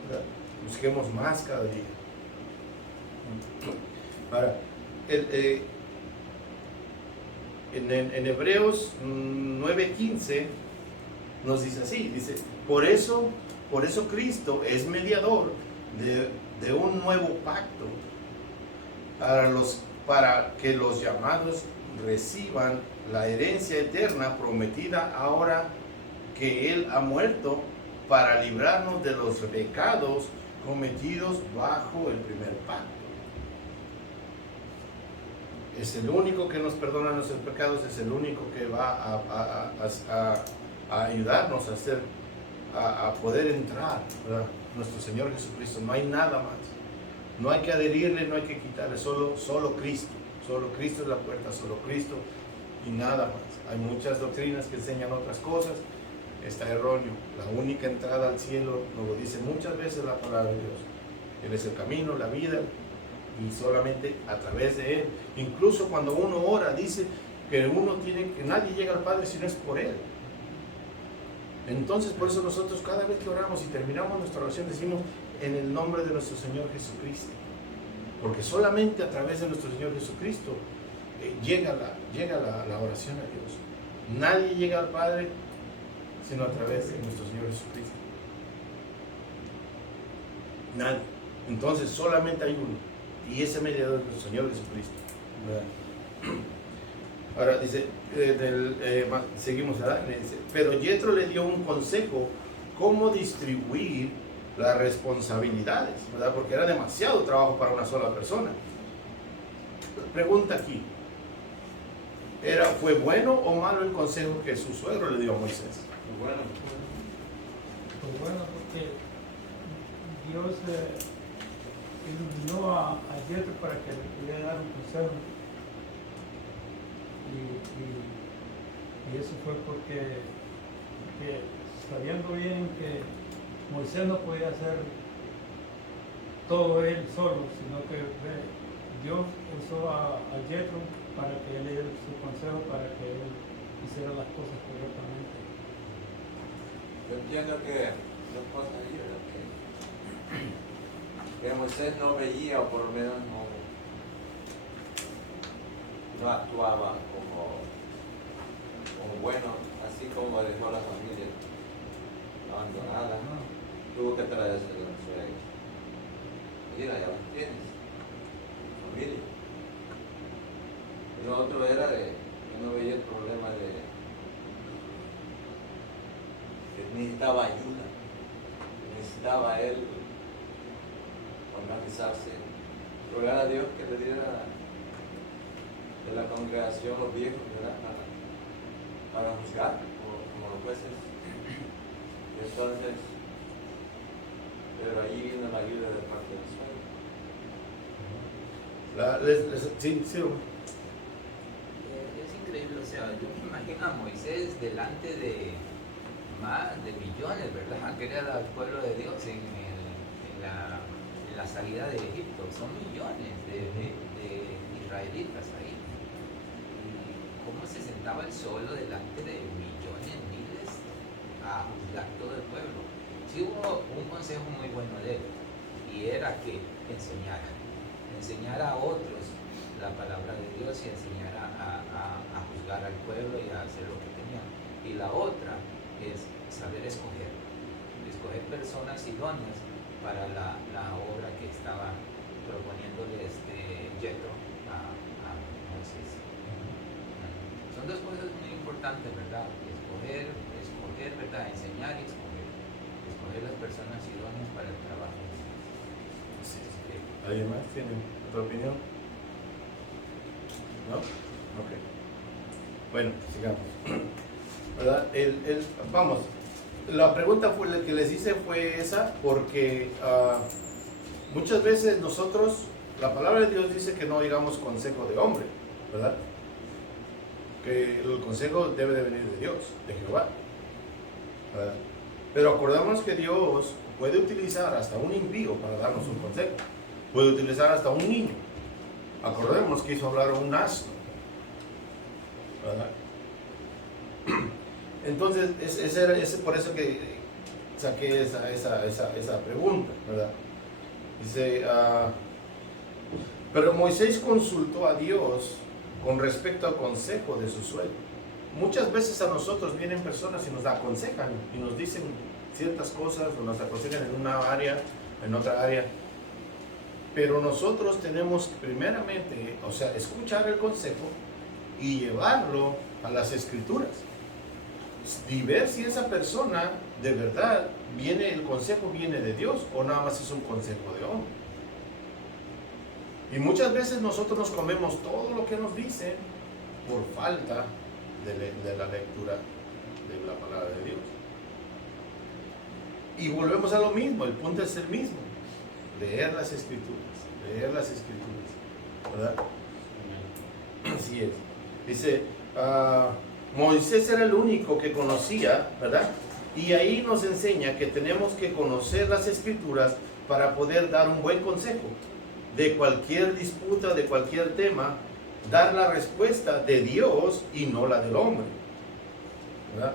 ¿verdad? Busquemos más cada día. Ahora, en Hebreos 9:15 nos dice así, dice, por eso Cristo es mediador de un nuevo pacto para que los llamados reciban la herencia eterna prometida ahora que Él ha muerto para librarnos de los pecados cometidos bajo el primer pacto. Es el único que nos perdona nuestros pecados, es el único que va a ayudarnos a poder entrar, ¿verdad?, nuestro Señor Jesucristo. No hay nada más. No hay que adherirle, no hay que quitarle, solo Cristo. Solo Cristo es la puerta, solo Cristo y nada más. Hay muchas doctrinas que enseñan otras cosas, está erróneo. La única entrada al cielo, nos lo dice muchas veces la palabra de Dios. Él es el camino, la vida, y solamente a través de Él. Incluso cuando uno ora, dice que nadie llega al Padre si no es por Él. Entonces, por eso nosotros cada vez que oramos y terminamos nuestra oración decimos en el nombre de nuestro Señor Jesucristo. Porque solamente a través de nuestro Señor Jesucristo llega la oración a Dios. Nadie llega al Padre sino a través de nuestro Señor Jesucristo. Nadie. Entonces solamente hay uno, y ese mediador es nuestro Señor Jesucristo, ¿verdad? Ahora dice, seguimos, ¿verdad? Dice, pero Yetro le dio un consejo cómo distribuir las responsabilidades, ¿verdad? Porque era demasiado trabajo para una sola persona. Pregunta aquí, ¿fue bueno o malo el consejo que su suegro le dio a Moisés? Bueno, Pues bueno, porque Dios iluminó a Yetro para que le pudiera dar un consejo. Y eso fue porque sabiendo bien que Moisés no podía hacer todo él solo, sino que Dios usó a Yetro para que él le diera su consejo, para que él hiciera las cosas correctamente. yo entiendo que dos cosas ahí, ¿verdad? Que Moisés no veía, o por lo menos no actuaba como bueno, así como dejó a la familia abandonada. Tuvo que traerse a los suegros. Mira, ya los tienes, familia. Y lo otro era que no veía el problema de que necesitaba ayuda, necesitaba él organizarse, rogar a Dios que le diera de la congregación los viejos, ¿verdad?, para juzgar como los jueces. Entonces, pero ahí vino la ayuda de parte del suegro. Sí. Es increíble, o sea, yo me imagino a Moisés delante de más de millones, ¿verdad?, que era el pueblo de Dios en la salida de Egipto. Son millones de israelitas ahí. Y cómo se sentaba él solo delante de millones, miles, a juzgar todo el pueblo. Sí hubo un consejo muy bueno de él, y era que enseñara a otros la palabra de Dios y enseñara a juzgar al pueblo y a hacer lo que tenía. Y la otra es saber escoger personas idóneas para la obra que estaba proponiéndole Jethro a Moisés. Son dos cosas muy importantes, ¿verdad? Escoger, ¿verdad? Enseñar y escoger las personas idóneas para el trabajo. Sí. ¿Alguien más tiene otra opinión? ¿No? Ok. Bueno, sigamos. ¿Verdad? Vamos, la pregunta fue la que les hice fue esa porque muchas veces nosotros, la palabra de Dios dice que no digamos consejo de hombre, ¿verdad? Que el consejo debe de venir de Dios, de Jehová, ¿verdad? Pero acordamos que Dios puede utilizar hasta un impío para darnos un consejo, puede utilizar hasta un niño. Acordemos que hizo hablar a un asno, ¿verdad? Entonces, es por eso que saqué esa pregunta, ¿verdad? Dice, pero Moisés consultó a Dios con respecto al consejo de su suegro. Muchas veces a nosotros vienen personas y nos aconsejan y nos dicen ciertas cosas o nos aconsejan en una área, en otra área. Pero nosotros tenemos que primeramente, escuchar el consejo y llevarlo a las escrituras y ver si esa persona de verdad el consejo viene de Dios o nada más es un consejo de hombre. Y muchas veces nosotros nos comemos todo lo que nos dicen por falta de la lectura de la palabra de Dios. Y volvemos a lo mismo, el punto es el mismo: leer las escrituras, ¿verdad? Así es. Dice, Moisés era el único que conocía, ¿verdad? Y ahí nos enseña que tenemos que conocer las escrituras para poder dar un buen consejo de cualquier disputa, de cualquier tema, dar la respuesta de Dios y no la del hombre, ¿verdad?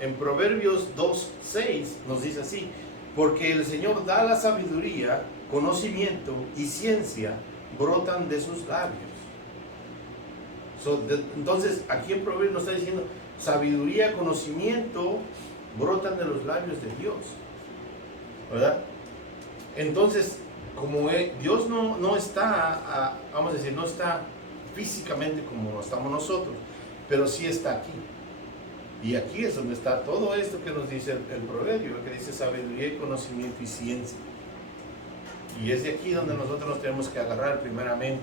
En Proverbios 2:6 nos dice así: porque el Señor da la sabiduría, conocimiento y ciencia brotan de sus labios. Entonces aquí en Proverbios nos está diciendo sabiduría, conocimiento brotan de los labios de Dios, ¿verdad? Entonces, como Dios no está, vamos a decir, no está físicamente como estamos nosotros, pero sí está aquí. Y aquí es donde está todo esto que nos dice el proverbio, que dice sabiduría, conocimiento y ciencia. Y es de aquí donde nosotros nos tenemos que agarrar primeramente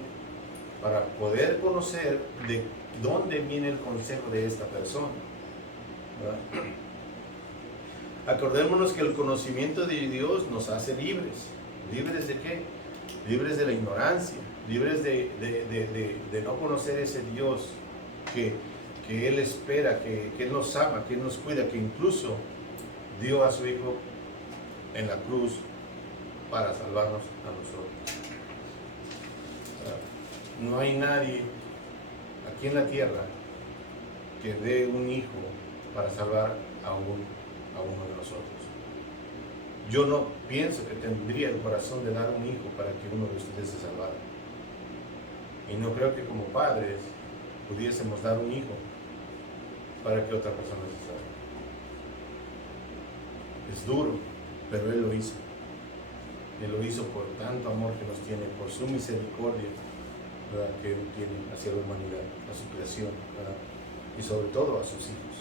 para poder conocer de dónde viene el consejo de esta persona, ¿verdad? Acordémonos que el conocimiento de Dios nos hace libres. ¿Libres de qué? Libres de la ignorancia, libres de no conocer ese Dios que Él espera, que Él nos ama, que Él nos cuida, que incluso dio a su Hijo en la cruz para salvarnos a nosotros. No hay nadie aquí en la tierra que dé un hijo para salvar a uno de nosotros. Yo no pienso que tendría el corazón de dar un hijo para que uno de ustedes se salvara. Y no creo que como padres pudiésemos dar un hijo para que otra persona se salve. Es duro, pero Él lo hizo. Él lo hizo por tanto amor que nos tiene, por su misericordia, ¿verdad?, que Él tiene hacia la humanidad, a su creación, ¿verdad?, y sobre todo a sus hijos.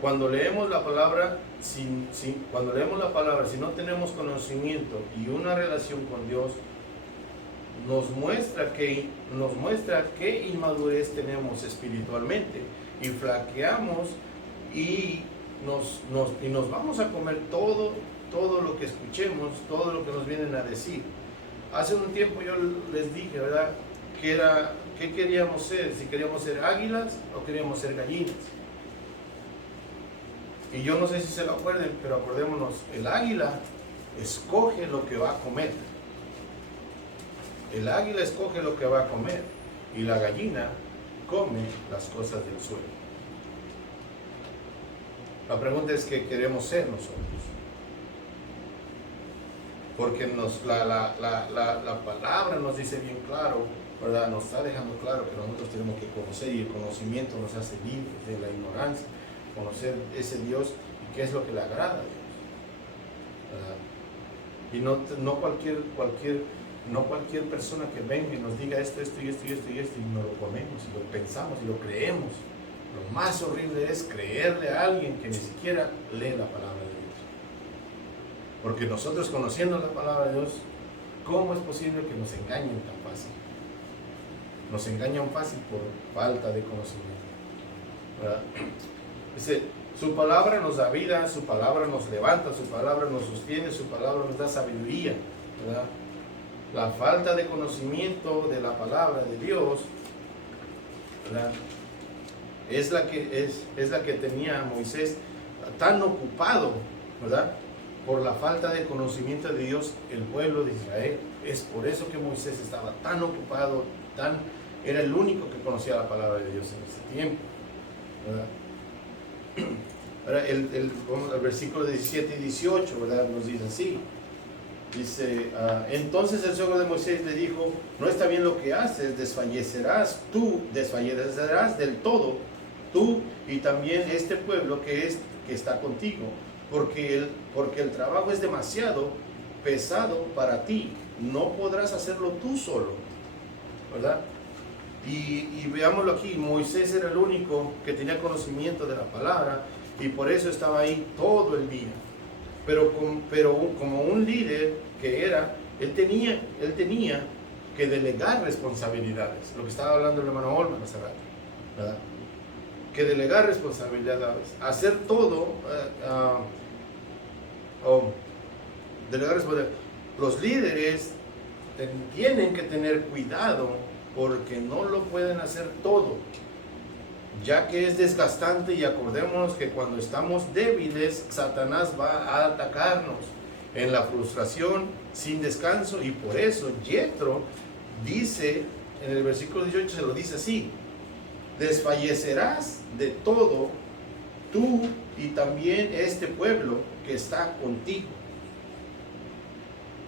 Cuando leemos la palabra, si no tenemos conocimiento y una relación con Dios, nos muestra qué inmadurez tenemos espiritualmente y flaqueamos y nos vamos a comer todo lo que escuchemos, todo lo que nos vienen a decir. Hace un tiempo yo les dije, ¿verdad?, ¿qué queríamos ser? Si queríamos ser águilas o queríamos ser gallinas. Y yo no sé si se lo acuerden, pero acordémonos, el águila escoge lo que va a comer. El águila escoge lo que va a comer y la gallina come las cosas del suelo. La pregunta es qué queremos ser nosotros. Porque la palabra nos dice bien claro, ¿verdad?, nos está dejando claro que nosotros tenemos que conocer, y el conocimiento nos hace libres de la ignorancia. conocer ese Dios y qué es lo que le agrada a Dios, ¿verdad? Y no cualquier persona que venga y nos diga esto y no lo comemos y lo pensamos y lo creemos. Lo más horrible es creerle a alguien que ni siquiera lee la palabra de Dios. Porque nosotros, conociendo la palabra de Dios, ¿cómo es posible que nos engañen tan fácil? Nos engañan fácil por falta de conocimiento, ¿verdad? Dice, su palabra nos da vida, su palabra nos levanta, su palabra nos sostiene, su palabra nos da sabiduría, ¿verdad? La falta de conocimiento de la palabra de Dios, ¿verdad?, es la que tenía a Moisés tan ocupado, ¿verdad?, por la falta de conocimiento de Dios, el pueblo de Israel. Es por eso que Moisés estaba tan ocupado, era el único que conocía la palabra de Dios en ese tiempo, ¿verdad? Ahora, el versículo 17 y 18, ¿verdad?, nos dice así. Dice, entonces el suegro de Moisés le dijo, no está bien lo que haces, desfallecerás del todo, tú y también este pueblo que está contigo, porque el trabajo es demasiado pesado para ti, no podrás hacerlo tú solo, ¿verdad? Y veámoslo aquí, Moisés era el único que tenía conocimiento de la palabra y por eso estaba ahí todo el día. Pero como un líder que era, él tenía que delegar responsabilidades, lo que estaba hablando el hermano Olman hace rato, ¿verdad? Que delegar responsabilidades, hacer todo, delegar responsabilidades. Los líderes tienen que tener cuidado porque no lo pueden hacer todo, ya que es desgastante, y acordémonos que cuando estamos débiles, Satanás va a atacarnos en la frustración sin descanso, y por eso Yetro dice, en el versículo 18 se lo dice así, desfallecerás de todo, tú y también este pueblo que está contigo,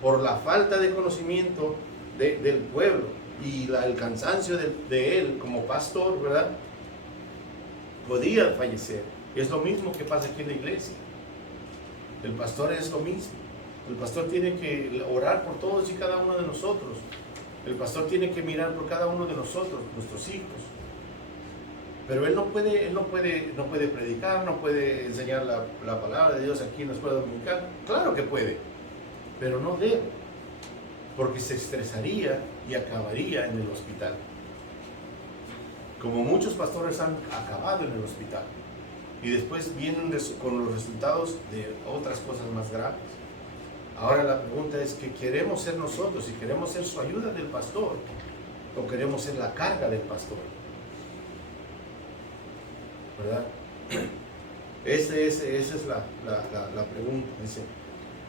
por la falta de conocimiento del pueblo y el cansancio de él como pastor, ¿verdad? Podía fallecer. Es lo mismo que pasa aquí en la iglesia. El pastor es lo mismo. El pastor tiene que orar por todos y cada uno de nosotros. El pastor tiene que mirar por cada uno de nosotros, nuestros hijos. Pero él no puede predicar, no puede enseñar la palabra de Dios aquí en la escuela dominical. Claro que puede, pero no debe, porque se estresaría y acabaría en el hospital. Como muchos pastores han acabado en el hospital y después vienen con los resultados de otras cosas más graves. Ahora la pregunta es, ¿qué queremos ser nosotros? Si queremos ser su ayuda del pastor o queremos ser la carga del pastor, ¿verdad? Esa es la pregunta. Dice,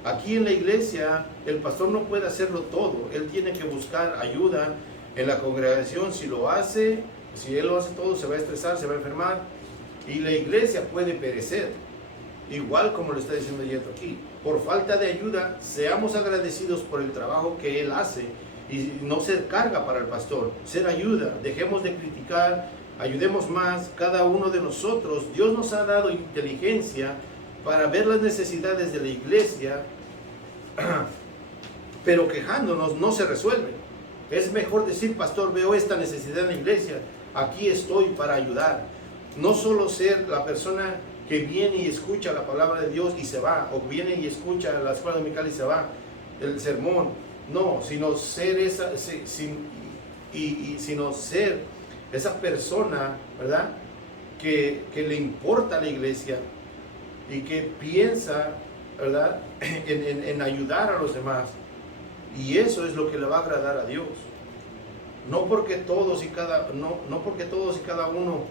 aquí en la iglesia el pastor no puede hacerlo todo, él tiene que buscar ayuda en la congregación. Si él lo hace todo, se va a estresar, se va a enfermar y la iglesia puede perecer, igual como lo está diciendo Yetro aquí. Por falta de ayuda, seamos agradecidos por el trabajo que él hace y no ser carga para el pastor, ser ayuda. Dejemos de criticar, ayudemos más cada uno de nosotros. Dios nos ha dado inteligencia para ver las necesidades de la iglesia, pero quejándonos no se resuelve. Es mejor decir, pastor, veo esta necesidad en la iglesia, aquí estoy para ayudar. No solo ser la persona que viene y escucha la palabra de Dios y se va, o viene y escucha la escuela dominical y se va, el sermón, no, sino ser esa persona, ¿verdad?, que le importa a la iglesia y que piensa, ¿verdad?, en ayudar a los demás. Y eso es lo que le va a agradar a Dios. No porque todos y cada uno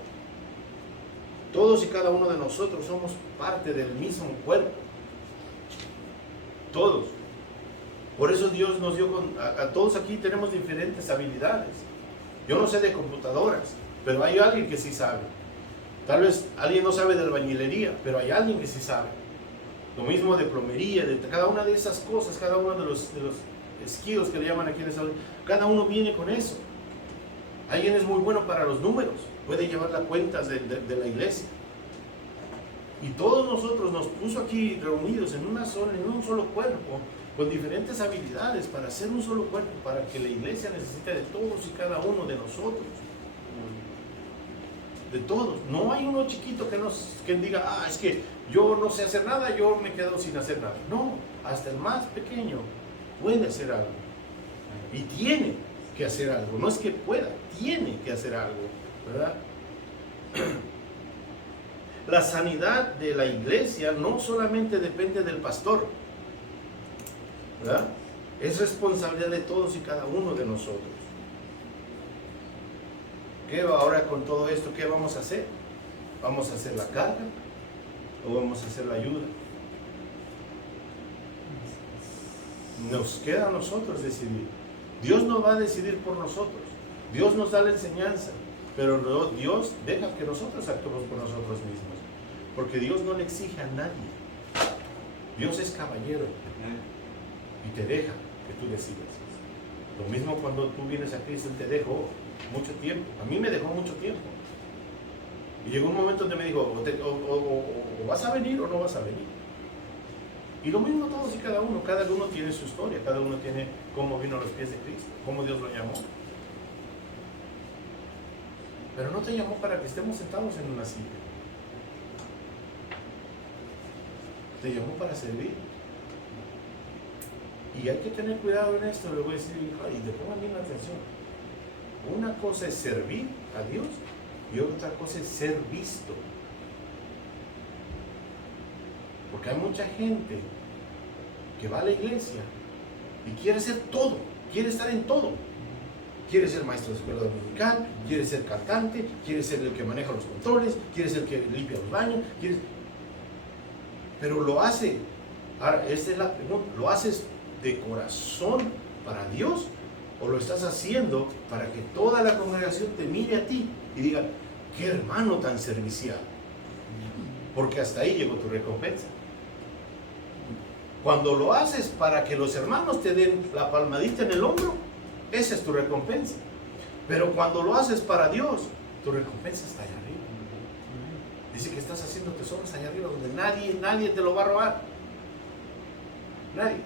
de nosotros somos parte del mismo cuerpo. Todos. Por eso Dios nos dio, a todos aquí tenemos diferentes habilidades. Yo no sé de computadoras, pero hay alguien que sí sabe. Tal vez alguien no sabe de albañilería, pero hay alguien que sí sabe. Lo mismo de plomería, de cada una de esas cosas, cada uno de los skills que le llaman aquí en Estados Unidos, cada uno viene con eso. Alguien es muy bueno para los números, puede llevar las cuentas de la iglesia. Y todos nosotros nos puso aquí reunidos en una sola, en un solo cuerpo, con diferentes habilidades para hacer un solo cuerpo, para que la iglesia necesite de todos y cada uno de nosotros. De todos. No hay uno chiquito que diga, ah, es que yo no sé hacer nada, yo me quedo sin hacer nada. No, hasta el más pequeño puede hacer algo. Y tiene que hacer algo. No es que pueda, tiene que hacer algo, ¿verdad? La sanidad de la iglesia no solamente depende del pastor, ¿verdad? Es responsabilidad de todos y cada uno de nosotros. ¿Qué ahora con todo esto? ¿Qué vamos a hacer? ¿Vamos a hacer la carga o vamos a hacer la ayuda? Nos queda a nosotros decidir. Dios no va a decidir por nosotros. Dios nos da la enseñanza, pero Dios deja que nosotros actuemos por nosotros mismos, porque Dios no le exige a nadie. Dios es caballero y te deja que tú decidas. Lo mismo cuando tú vienes a Cristo, Él te dejó mucho tiempo. A mí me dejó mucho tiempo. Y llegó un momento donde me dijo, o vas a venir o no vas a venir. Y lo mismo todos y cada uno tiene su historia, cada uno tiene cómo vino a los pies de Cristo, cómo Dios lo llamó. Pero no te llamó para que estemos sentados en una silla. Te llamó para servir. Y hay que tener cuidado en esto, le voy a decir, y te pongan bien atención. Una cosa es servir a Dios y otra cosa es ser visto. Porque hay mucha gente que va a la iglesia y quiere ser todo, quiere estar en todo. Quiere ser maestro de escuela dominical, quiere ser cantante, quiere ser el que maneja los controles, quiere ser el que limpia los baños, pero lo hace. Ahora, esta es la pregunta, ¿lo haces de corazón para Dios o lo estás haciendo para que toda la congregación te mire a ti y diga, qué hermano tan servicial? Porque hasta ahí llegó tu recompensa. Cuando lo haces para que los hermanos te den la palmadita en el hombro, esa es tu recompensa. Pero cuando lo haces para Dios, tu recompensa está allá arriba. Dice que estás haciendo tesoros allá arriba donde nadie te lo va a robar. Nadie.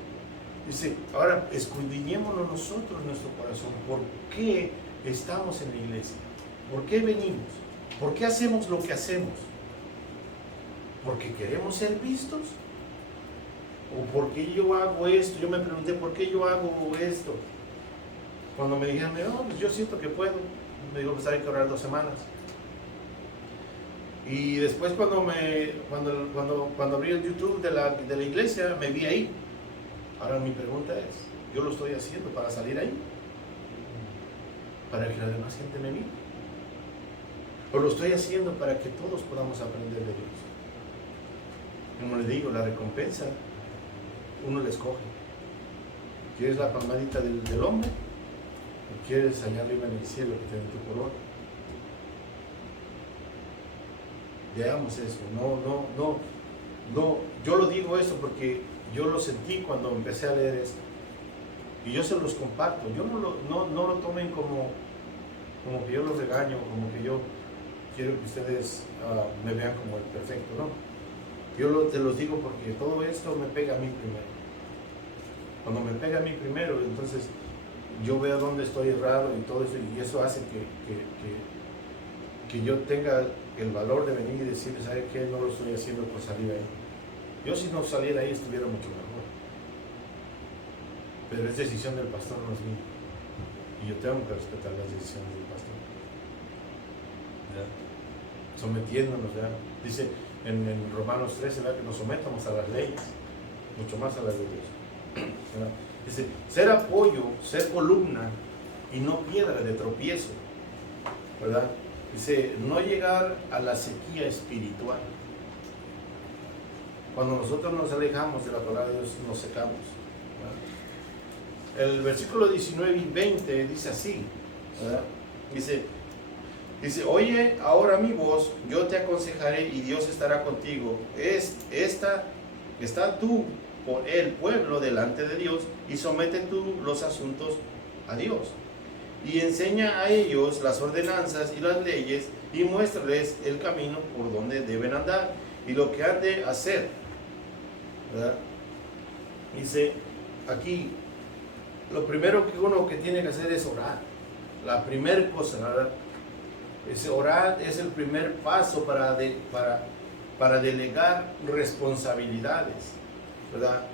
Dice, ahora escudriñémonos nosotros en nuestro corazón. ¿Por qué estamos en la iglesia? ¿Por qué venimos? ¿Por qué hacemos lo que hacemos? ¿Porque queremos ser vistos? ¿O por qué yo hago esto? Yo me pregunté, ¿por qué yo hago esto? Cuando me dijeron, no, pues yo siento que puedo. Me dijo, pues hay que orar 2 semanas. Y después cuando abrí el YouTube de la iglesia, me vi ahí. Ahora mi pregunta es, ¿yo lo estoy haciendo para salir ahí? ¿Para que la demás gente me mire? ¿O lo estoy haciendo para que todos podamos aprender de Dios? Como le digo, la recompensa, uno la escoge. ¿Quieres la palmadita del hombre? ¿O quieres allá arriba en el cielo que te den tu corona? Veamos eso. No. Yo lo digo eso porque yo lo sentí cuando empecé a leer esto. Y yo se los comparto. Yo no lo tomen como que yo los regaño, como que yo quiero que ustedes me vean como el perfecto, ¿no? Yo te los digo porque todo esto me pega a mí primero. Cuando me pega a mí primero, entonces yo veo dónde estoy errado y todo eso, y eso hace que yo tenga el valor de venir y decir, ¿sabe qué? No lo estoy haciendo por salir ahí. Yo si no saliera ahí estuviera mucho mejor. Pero es decisión del pastor, no es mía. Y yo tengo que respetar las decisiones del pastor. ¿Verdad? Sometiéndonos, ¿verdad? Dice en Romanos 13, ¿verdad? Que nos sometamos a las leyes, mucho más a las de Dios. ¿Verdad? Dice, ser apoyo, ser columna y no piedra de tropiezo, ¿verdad? Dice, no llegar a la sequía espiritual. Cuando nosotros nos alejamos de la palabra de Dios, nos secamos, ¿verdad? El versículo 19 y 20 dice así, ¿verdad? Dice, oye ahora mi voz, yo te aconsejaré y Dios estará contigo. Está tú por el pueblo delante de Dios y somete tú los asuntos a Dios. Y enseña a ellos las ordenanzas y las leyes y muéstrales el camino por donde deben andar. y lo que han de hacer, ¿verdad? Dice aquí, lo primero que uno que tiene que hacer es orar. La primera cosa, ¿verdad? Orar es el primer paso para delegar responsabilidades, ¿verdad?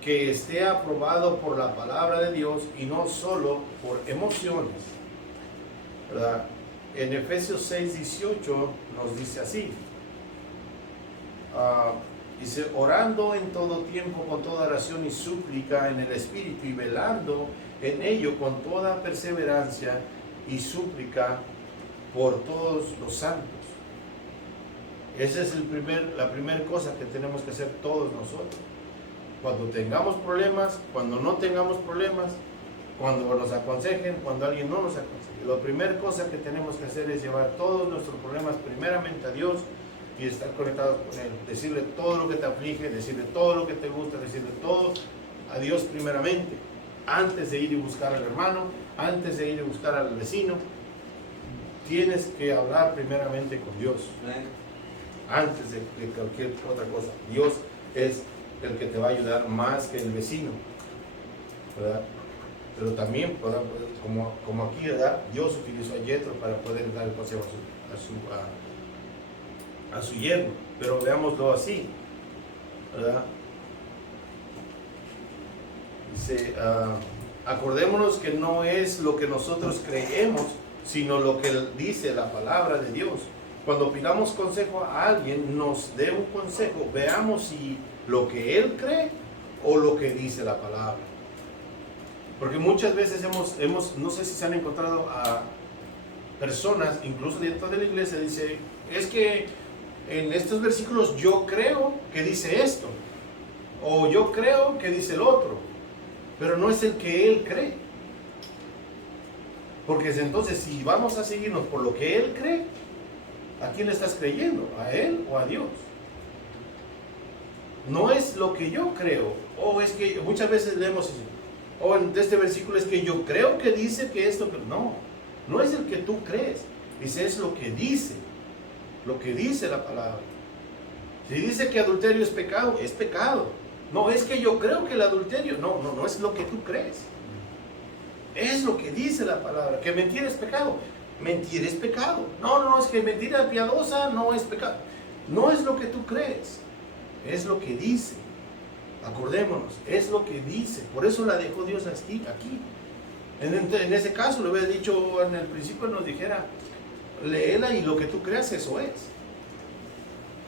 Que esté aprobado por la palabra de Dios y no solo por emociones, ¿verdad? En Efesios 6:18 nos dice así, dice, orando en todo tiempo con toda oración y súplica en el Espíritu y velando en ello con toda perseverancia y súplica por todos los santos. Esa es la primera cosa que tenemos que hacer todos nosotros. Cuando tengamos problemas, cuando no tengamos problemas, cuando nos aconsejen, cuando alguien no nos aconseje. La primera cosa que tenemos que hacer es llevar todos nuestros problemas primeramente a Dios y estar conectados con Él. Decirle todo lo que te aflige, decirle todo lo que te gusta, decirle todo a Dios primeramente. Antes de ir y buscar al hermano, antes de ir y buscar al vecino, tienes que hablar primeramente con Dios. Antes de cualquier otra cosa. Dios es el que te va a ayudar más que el vecino, ¿verdad? Pero también, como aquí, ¿verdad? Dios utilizó a Yetro para poder dar el consejo a su yerno. Pero veámoslo así, ¿verdad? Dice, acordémonos que no es lo que nosotros creemos, sino lo que dice la palabra de Dios. Cuando pidamos consejo a alguien, nos dé un consejo, veamos si lo que él cree o lo que dice la palabra. Porque muchas veces no sé si se han encontrado a personas, incluso dentro de la iglesia, dice, es que en estos versículos yo creo que dice esto, o yo creo que dice el otro, pero no es el que él cree. Porque entonces, si vamos a seguirnos por lo que él cree, ¿a quién le estás creyendo? ¿A él o a Dios? No es lo que yo creo, o es que muchas veces leemos, o en este versículo es que yo creo que dice que esto, que no es el que tú crees, dice es lo que dice la palabra. Si dice que adulterio es pecado, es pecado. No es que yo creo que el adulterio, no es lo que tú crees. Es lo que dice la palabra. Que mentira es pecado, mentira es pecado. No, es que mentira piadosa no es pecado. No es lo que tú crees, es lo que dice. Acordémonos, es lo que dice. Por eso la dejó Dios aquí. En ese caso le hubiera dicho en el principio, nos dijera, léela y lo que tú creas, eso es.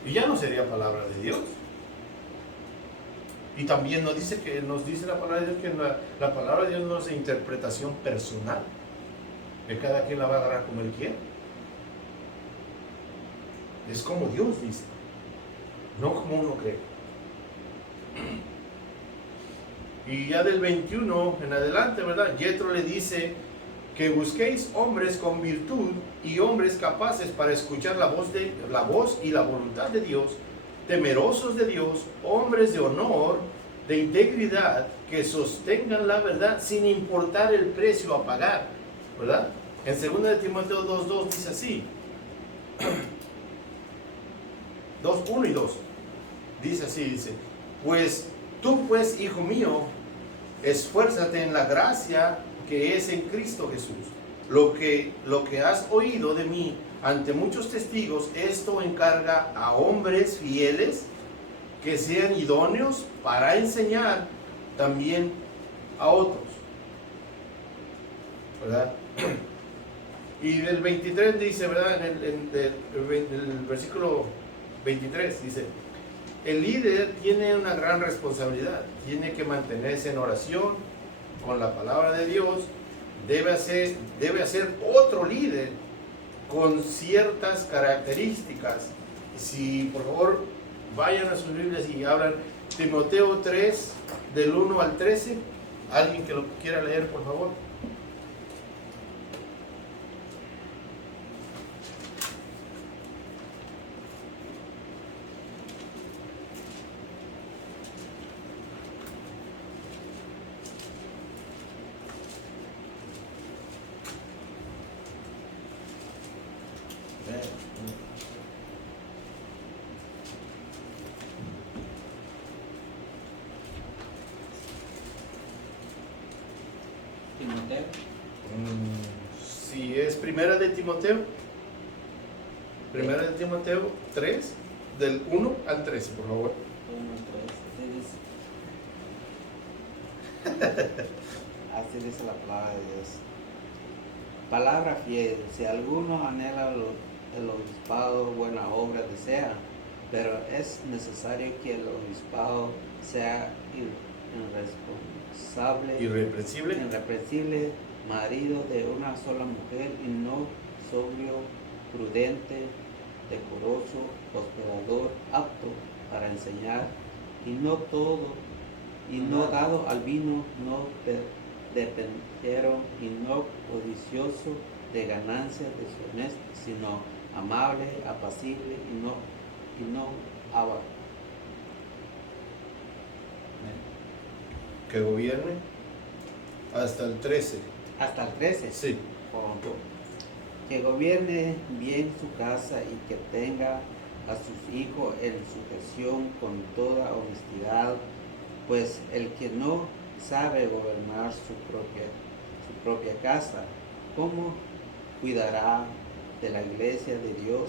Y ya no sería palabra de Dios. Y también nos dice la palabra de Dios que la palabra de Dios no es de interpretación personal, que cada quien la va a agarrar como él quiere. Es como Dios dice, no como uno cree. Y ya del 21 en adelante, ¿verdad? Yetro le dice que busquéis hombres con virtud y hombres capaces para escuchar la voz y la voluntad de Dios, temerosos de Dios, hombres de honor, de integridad, que sostengan la verdad sin importar el precio a pagar, ¿verdad? En 2 de Timoteo 2:2 dice así, 2:1 y 2, dice, pues tú pues, hijo mío, esfuérzate en la gracia que es en Cristo Jesús. Lo que has oído de mí ante muchos testigos, esto encarga a hombres fieles que sean idóneos para enseñar también a otros, ¿verdad? Y el 23 dice, ¿verdad? En el versículo 23 dice, el líder tiene una gran responsabilidad, tiene que mantenerse en oración con la palabra de Dios, debe ser otro líder con ciertas características. Si por favor vayan a sus Biblias y abran Timoteo 3 del 1 al 13, alguien que lo quiera leer, por favor. Timoteo. Si es primera de Timoteo 3, del 1 al 13, por favor. 1, 3. Así dice la palabra de Dios. Palabra fiel. Si alguno anhela el obispado, buena obra desea, pero es necesario que el obispado sea irreprensible, marido de una sola mujer, y no sobrio, prudente, decoroso, hospedador, apto para enseñar, y no dado al vino, no dependero, y no codicioso de ganancias deshonestas, sino amable, apacible, y no avaro. Que gobierne hasta el 13. Hasta el 13. Sí. Que gobierne bien su casa y que tenga a sus hijos en sujeción con toda honestidad, pues el que no sabe gobernar su propia casa, ¿cómo cuidará de la iglesia de Dios?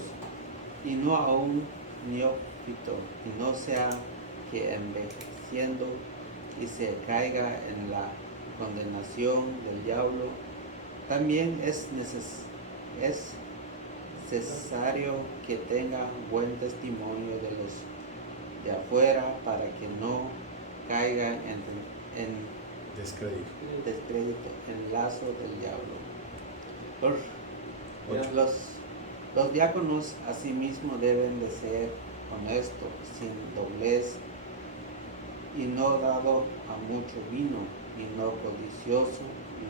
Y no a un neófito, y no sea que envejeciendo y se caiga en la condenación del diablo. También es necesario que tenga buen testimonio de los de afuera, para que no caiga en descrédito, en lazo del diablo. Los diáconos asimismo deben de ser honestos, sin doblez, y no dado a mucho vino, y no codicioso,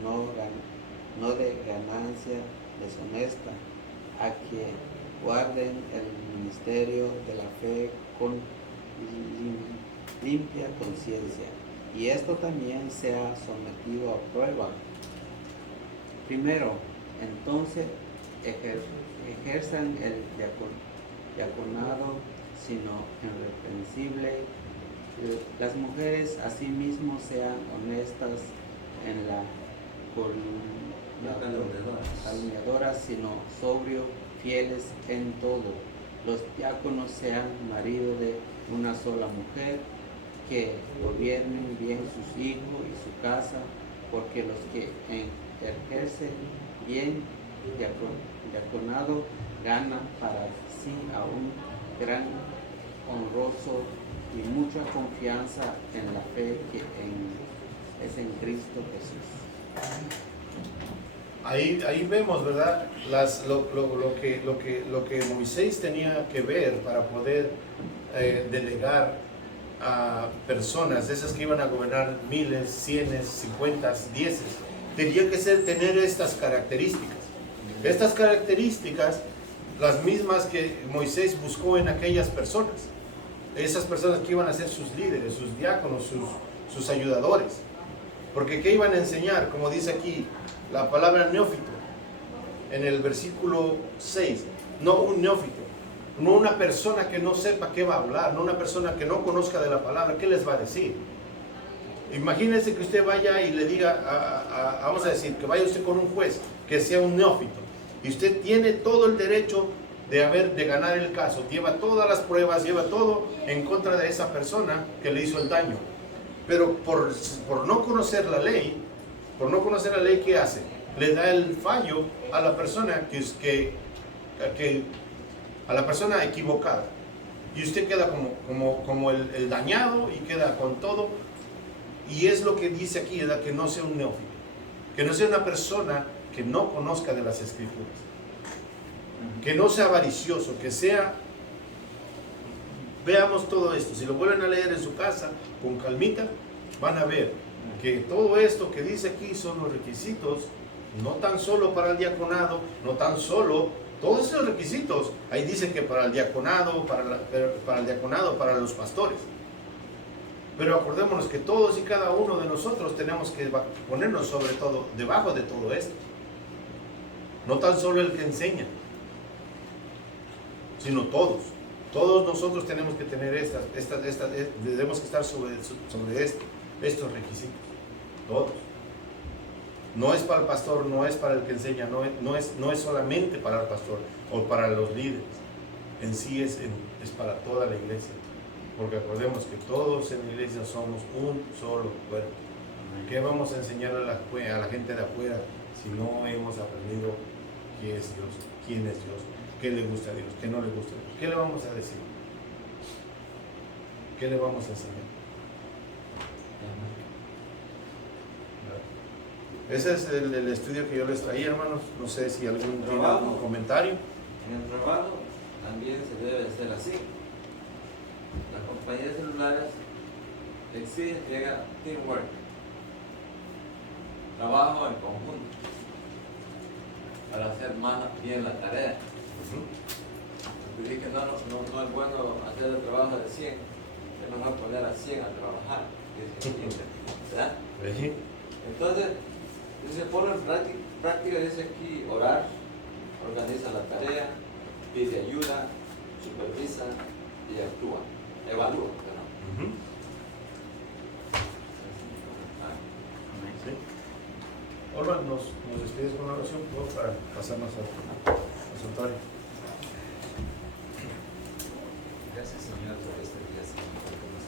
no de ganancia deshonesta, a que guarden el ministerio de la fe con limpia conciencia, y esto también sea sometido a prueba. Primero, entonces, ejerzan el diaconado, sino irreprensible. Las mujeres asimismo sean honestas en la calumniadoras, sino sobrio, fieles en todo. Los diáconos sean maridos de una sola mujer, que gobiernen bien sus hijos y su casa, porque los que ejercen bien diaconado ganan para sí a un gran honroso y mucha confianza en la fe que es en Cristo Jesús. Ahí vemos, ¿verdad? Lo que Moisés tenía que ver para poder delegar a personas, esas que iban a gobernar miles, cienes, 50, 10. Tenía que tener estas características. Estas características, las mismas que Moisés buscó en aquellas personas. Esas personas que iban a ser sus líderes, sus diáconos, sus ayudadores. Porque ¿qué iban a enseñar? Como dice aquí la palabra neófito, en el versículo 6. No un neófito, no una persona que no sepa qué va a hablar, no una persona que no conozca de la palabra, ¿qué les va a decir? Imagínense que usted vaya y le diga, vamos a decir, que vaya usted con un juez que sea un neófito, y usted tiene todo el derecho de ganar el caso, lleva todas las pruebas, lleva todo en contra de esa persona que le hizo el daño, pero por no conocer la ley, ¿qué hace? Le da el fallo a la persona a la persona equivocada, y usted queda como el dañado, y queda con todo. Y es lo que dice aquí, ¿verdad? Que no sea un neófito, que no sea una persona que no conozca de las escrituras, que no sea avaricioso, que sea... Veamos todo esto, si lo vuelven a leer en su casa con calmita, van a ver que todo esto que dice aquí son los requisitos, no tan solo para el diaconado, no tan solo, todos esos requisitos, ahí dice que para el diaconado, para los pastores. Pero acordémonos que todos y cada uno de nosotros tenemos que ponernos sobre todo, debajo de todo esto. No tan solo el que enseña, sino todos. Todos nosotros tenemos que tener debemos estar sobre estos requisitos. Todos. No es para el pastor, no es para el que enseña, no es solamente para el pastor o para los líderes. En sí es para toda la iglesia. Porque acordemos que todos en la iglesia somos un solo cuerpo. ¿Qué vamos a enseñar a la gente de afuera si no hemos aprendido quién es Dios, qué le gusta a Dios, qué no le gusta a Dios? ¿Qué le vamos a decir? ¿Qué le vamos a enseñar? Ese es el estudio que yo les traía, hermanos. No sé si alguien tiene algún comentario. En el trabajo también se debe hacer así. Las compañías celulares exigen que haga teamwork, trabajo en conjunto, para hacer más bien la tarea. Dije que no es bueno hacer el trabajo de 100, es mejor poner a 100 a trabajar. ¿Verdad? Entonces, se pone en práctica, dice aquí, orar, organiza la tarea, pide ayuda, supervisa y actúa, evalúa. Olman, nos despides con una oración para pasarnos al santuario. Gracias, Señor, por este día, Señor.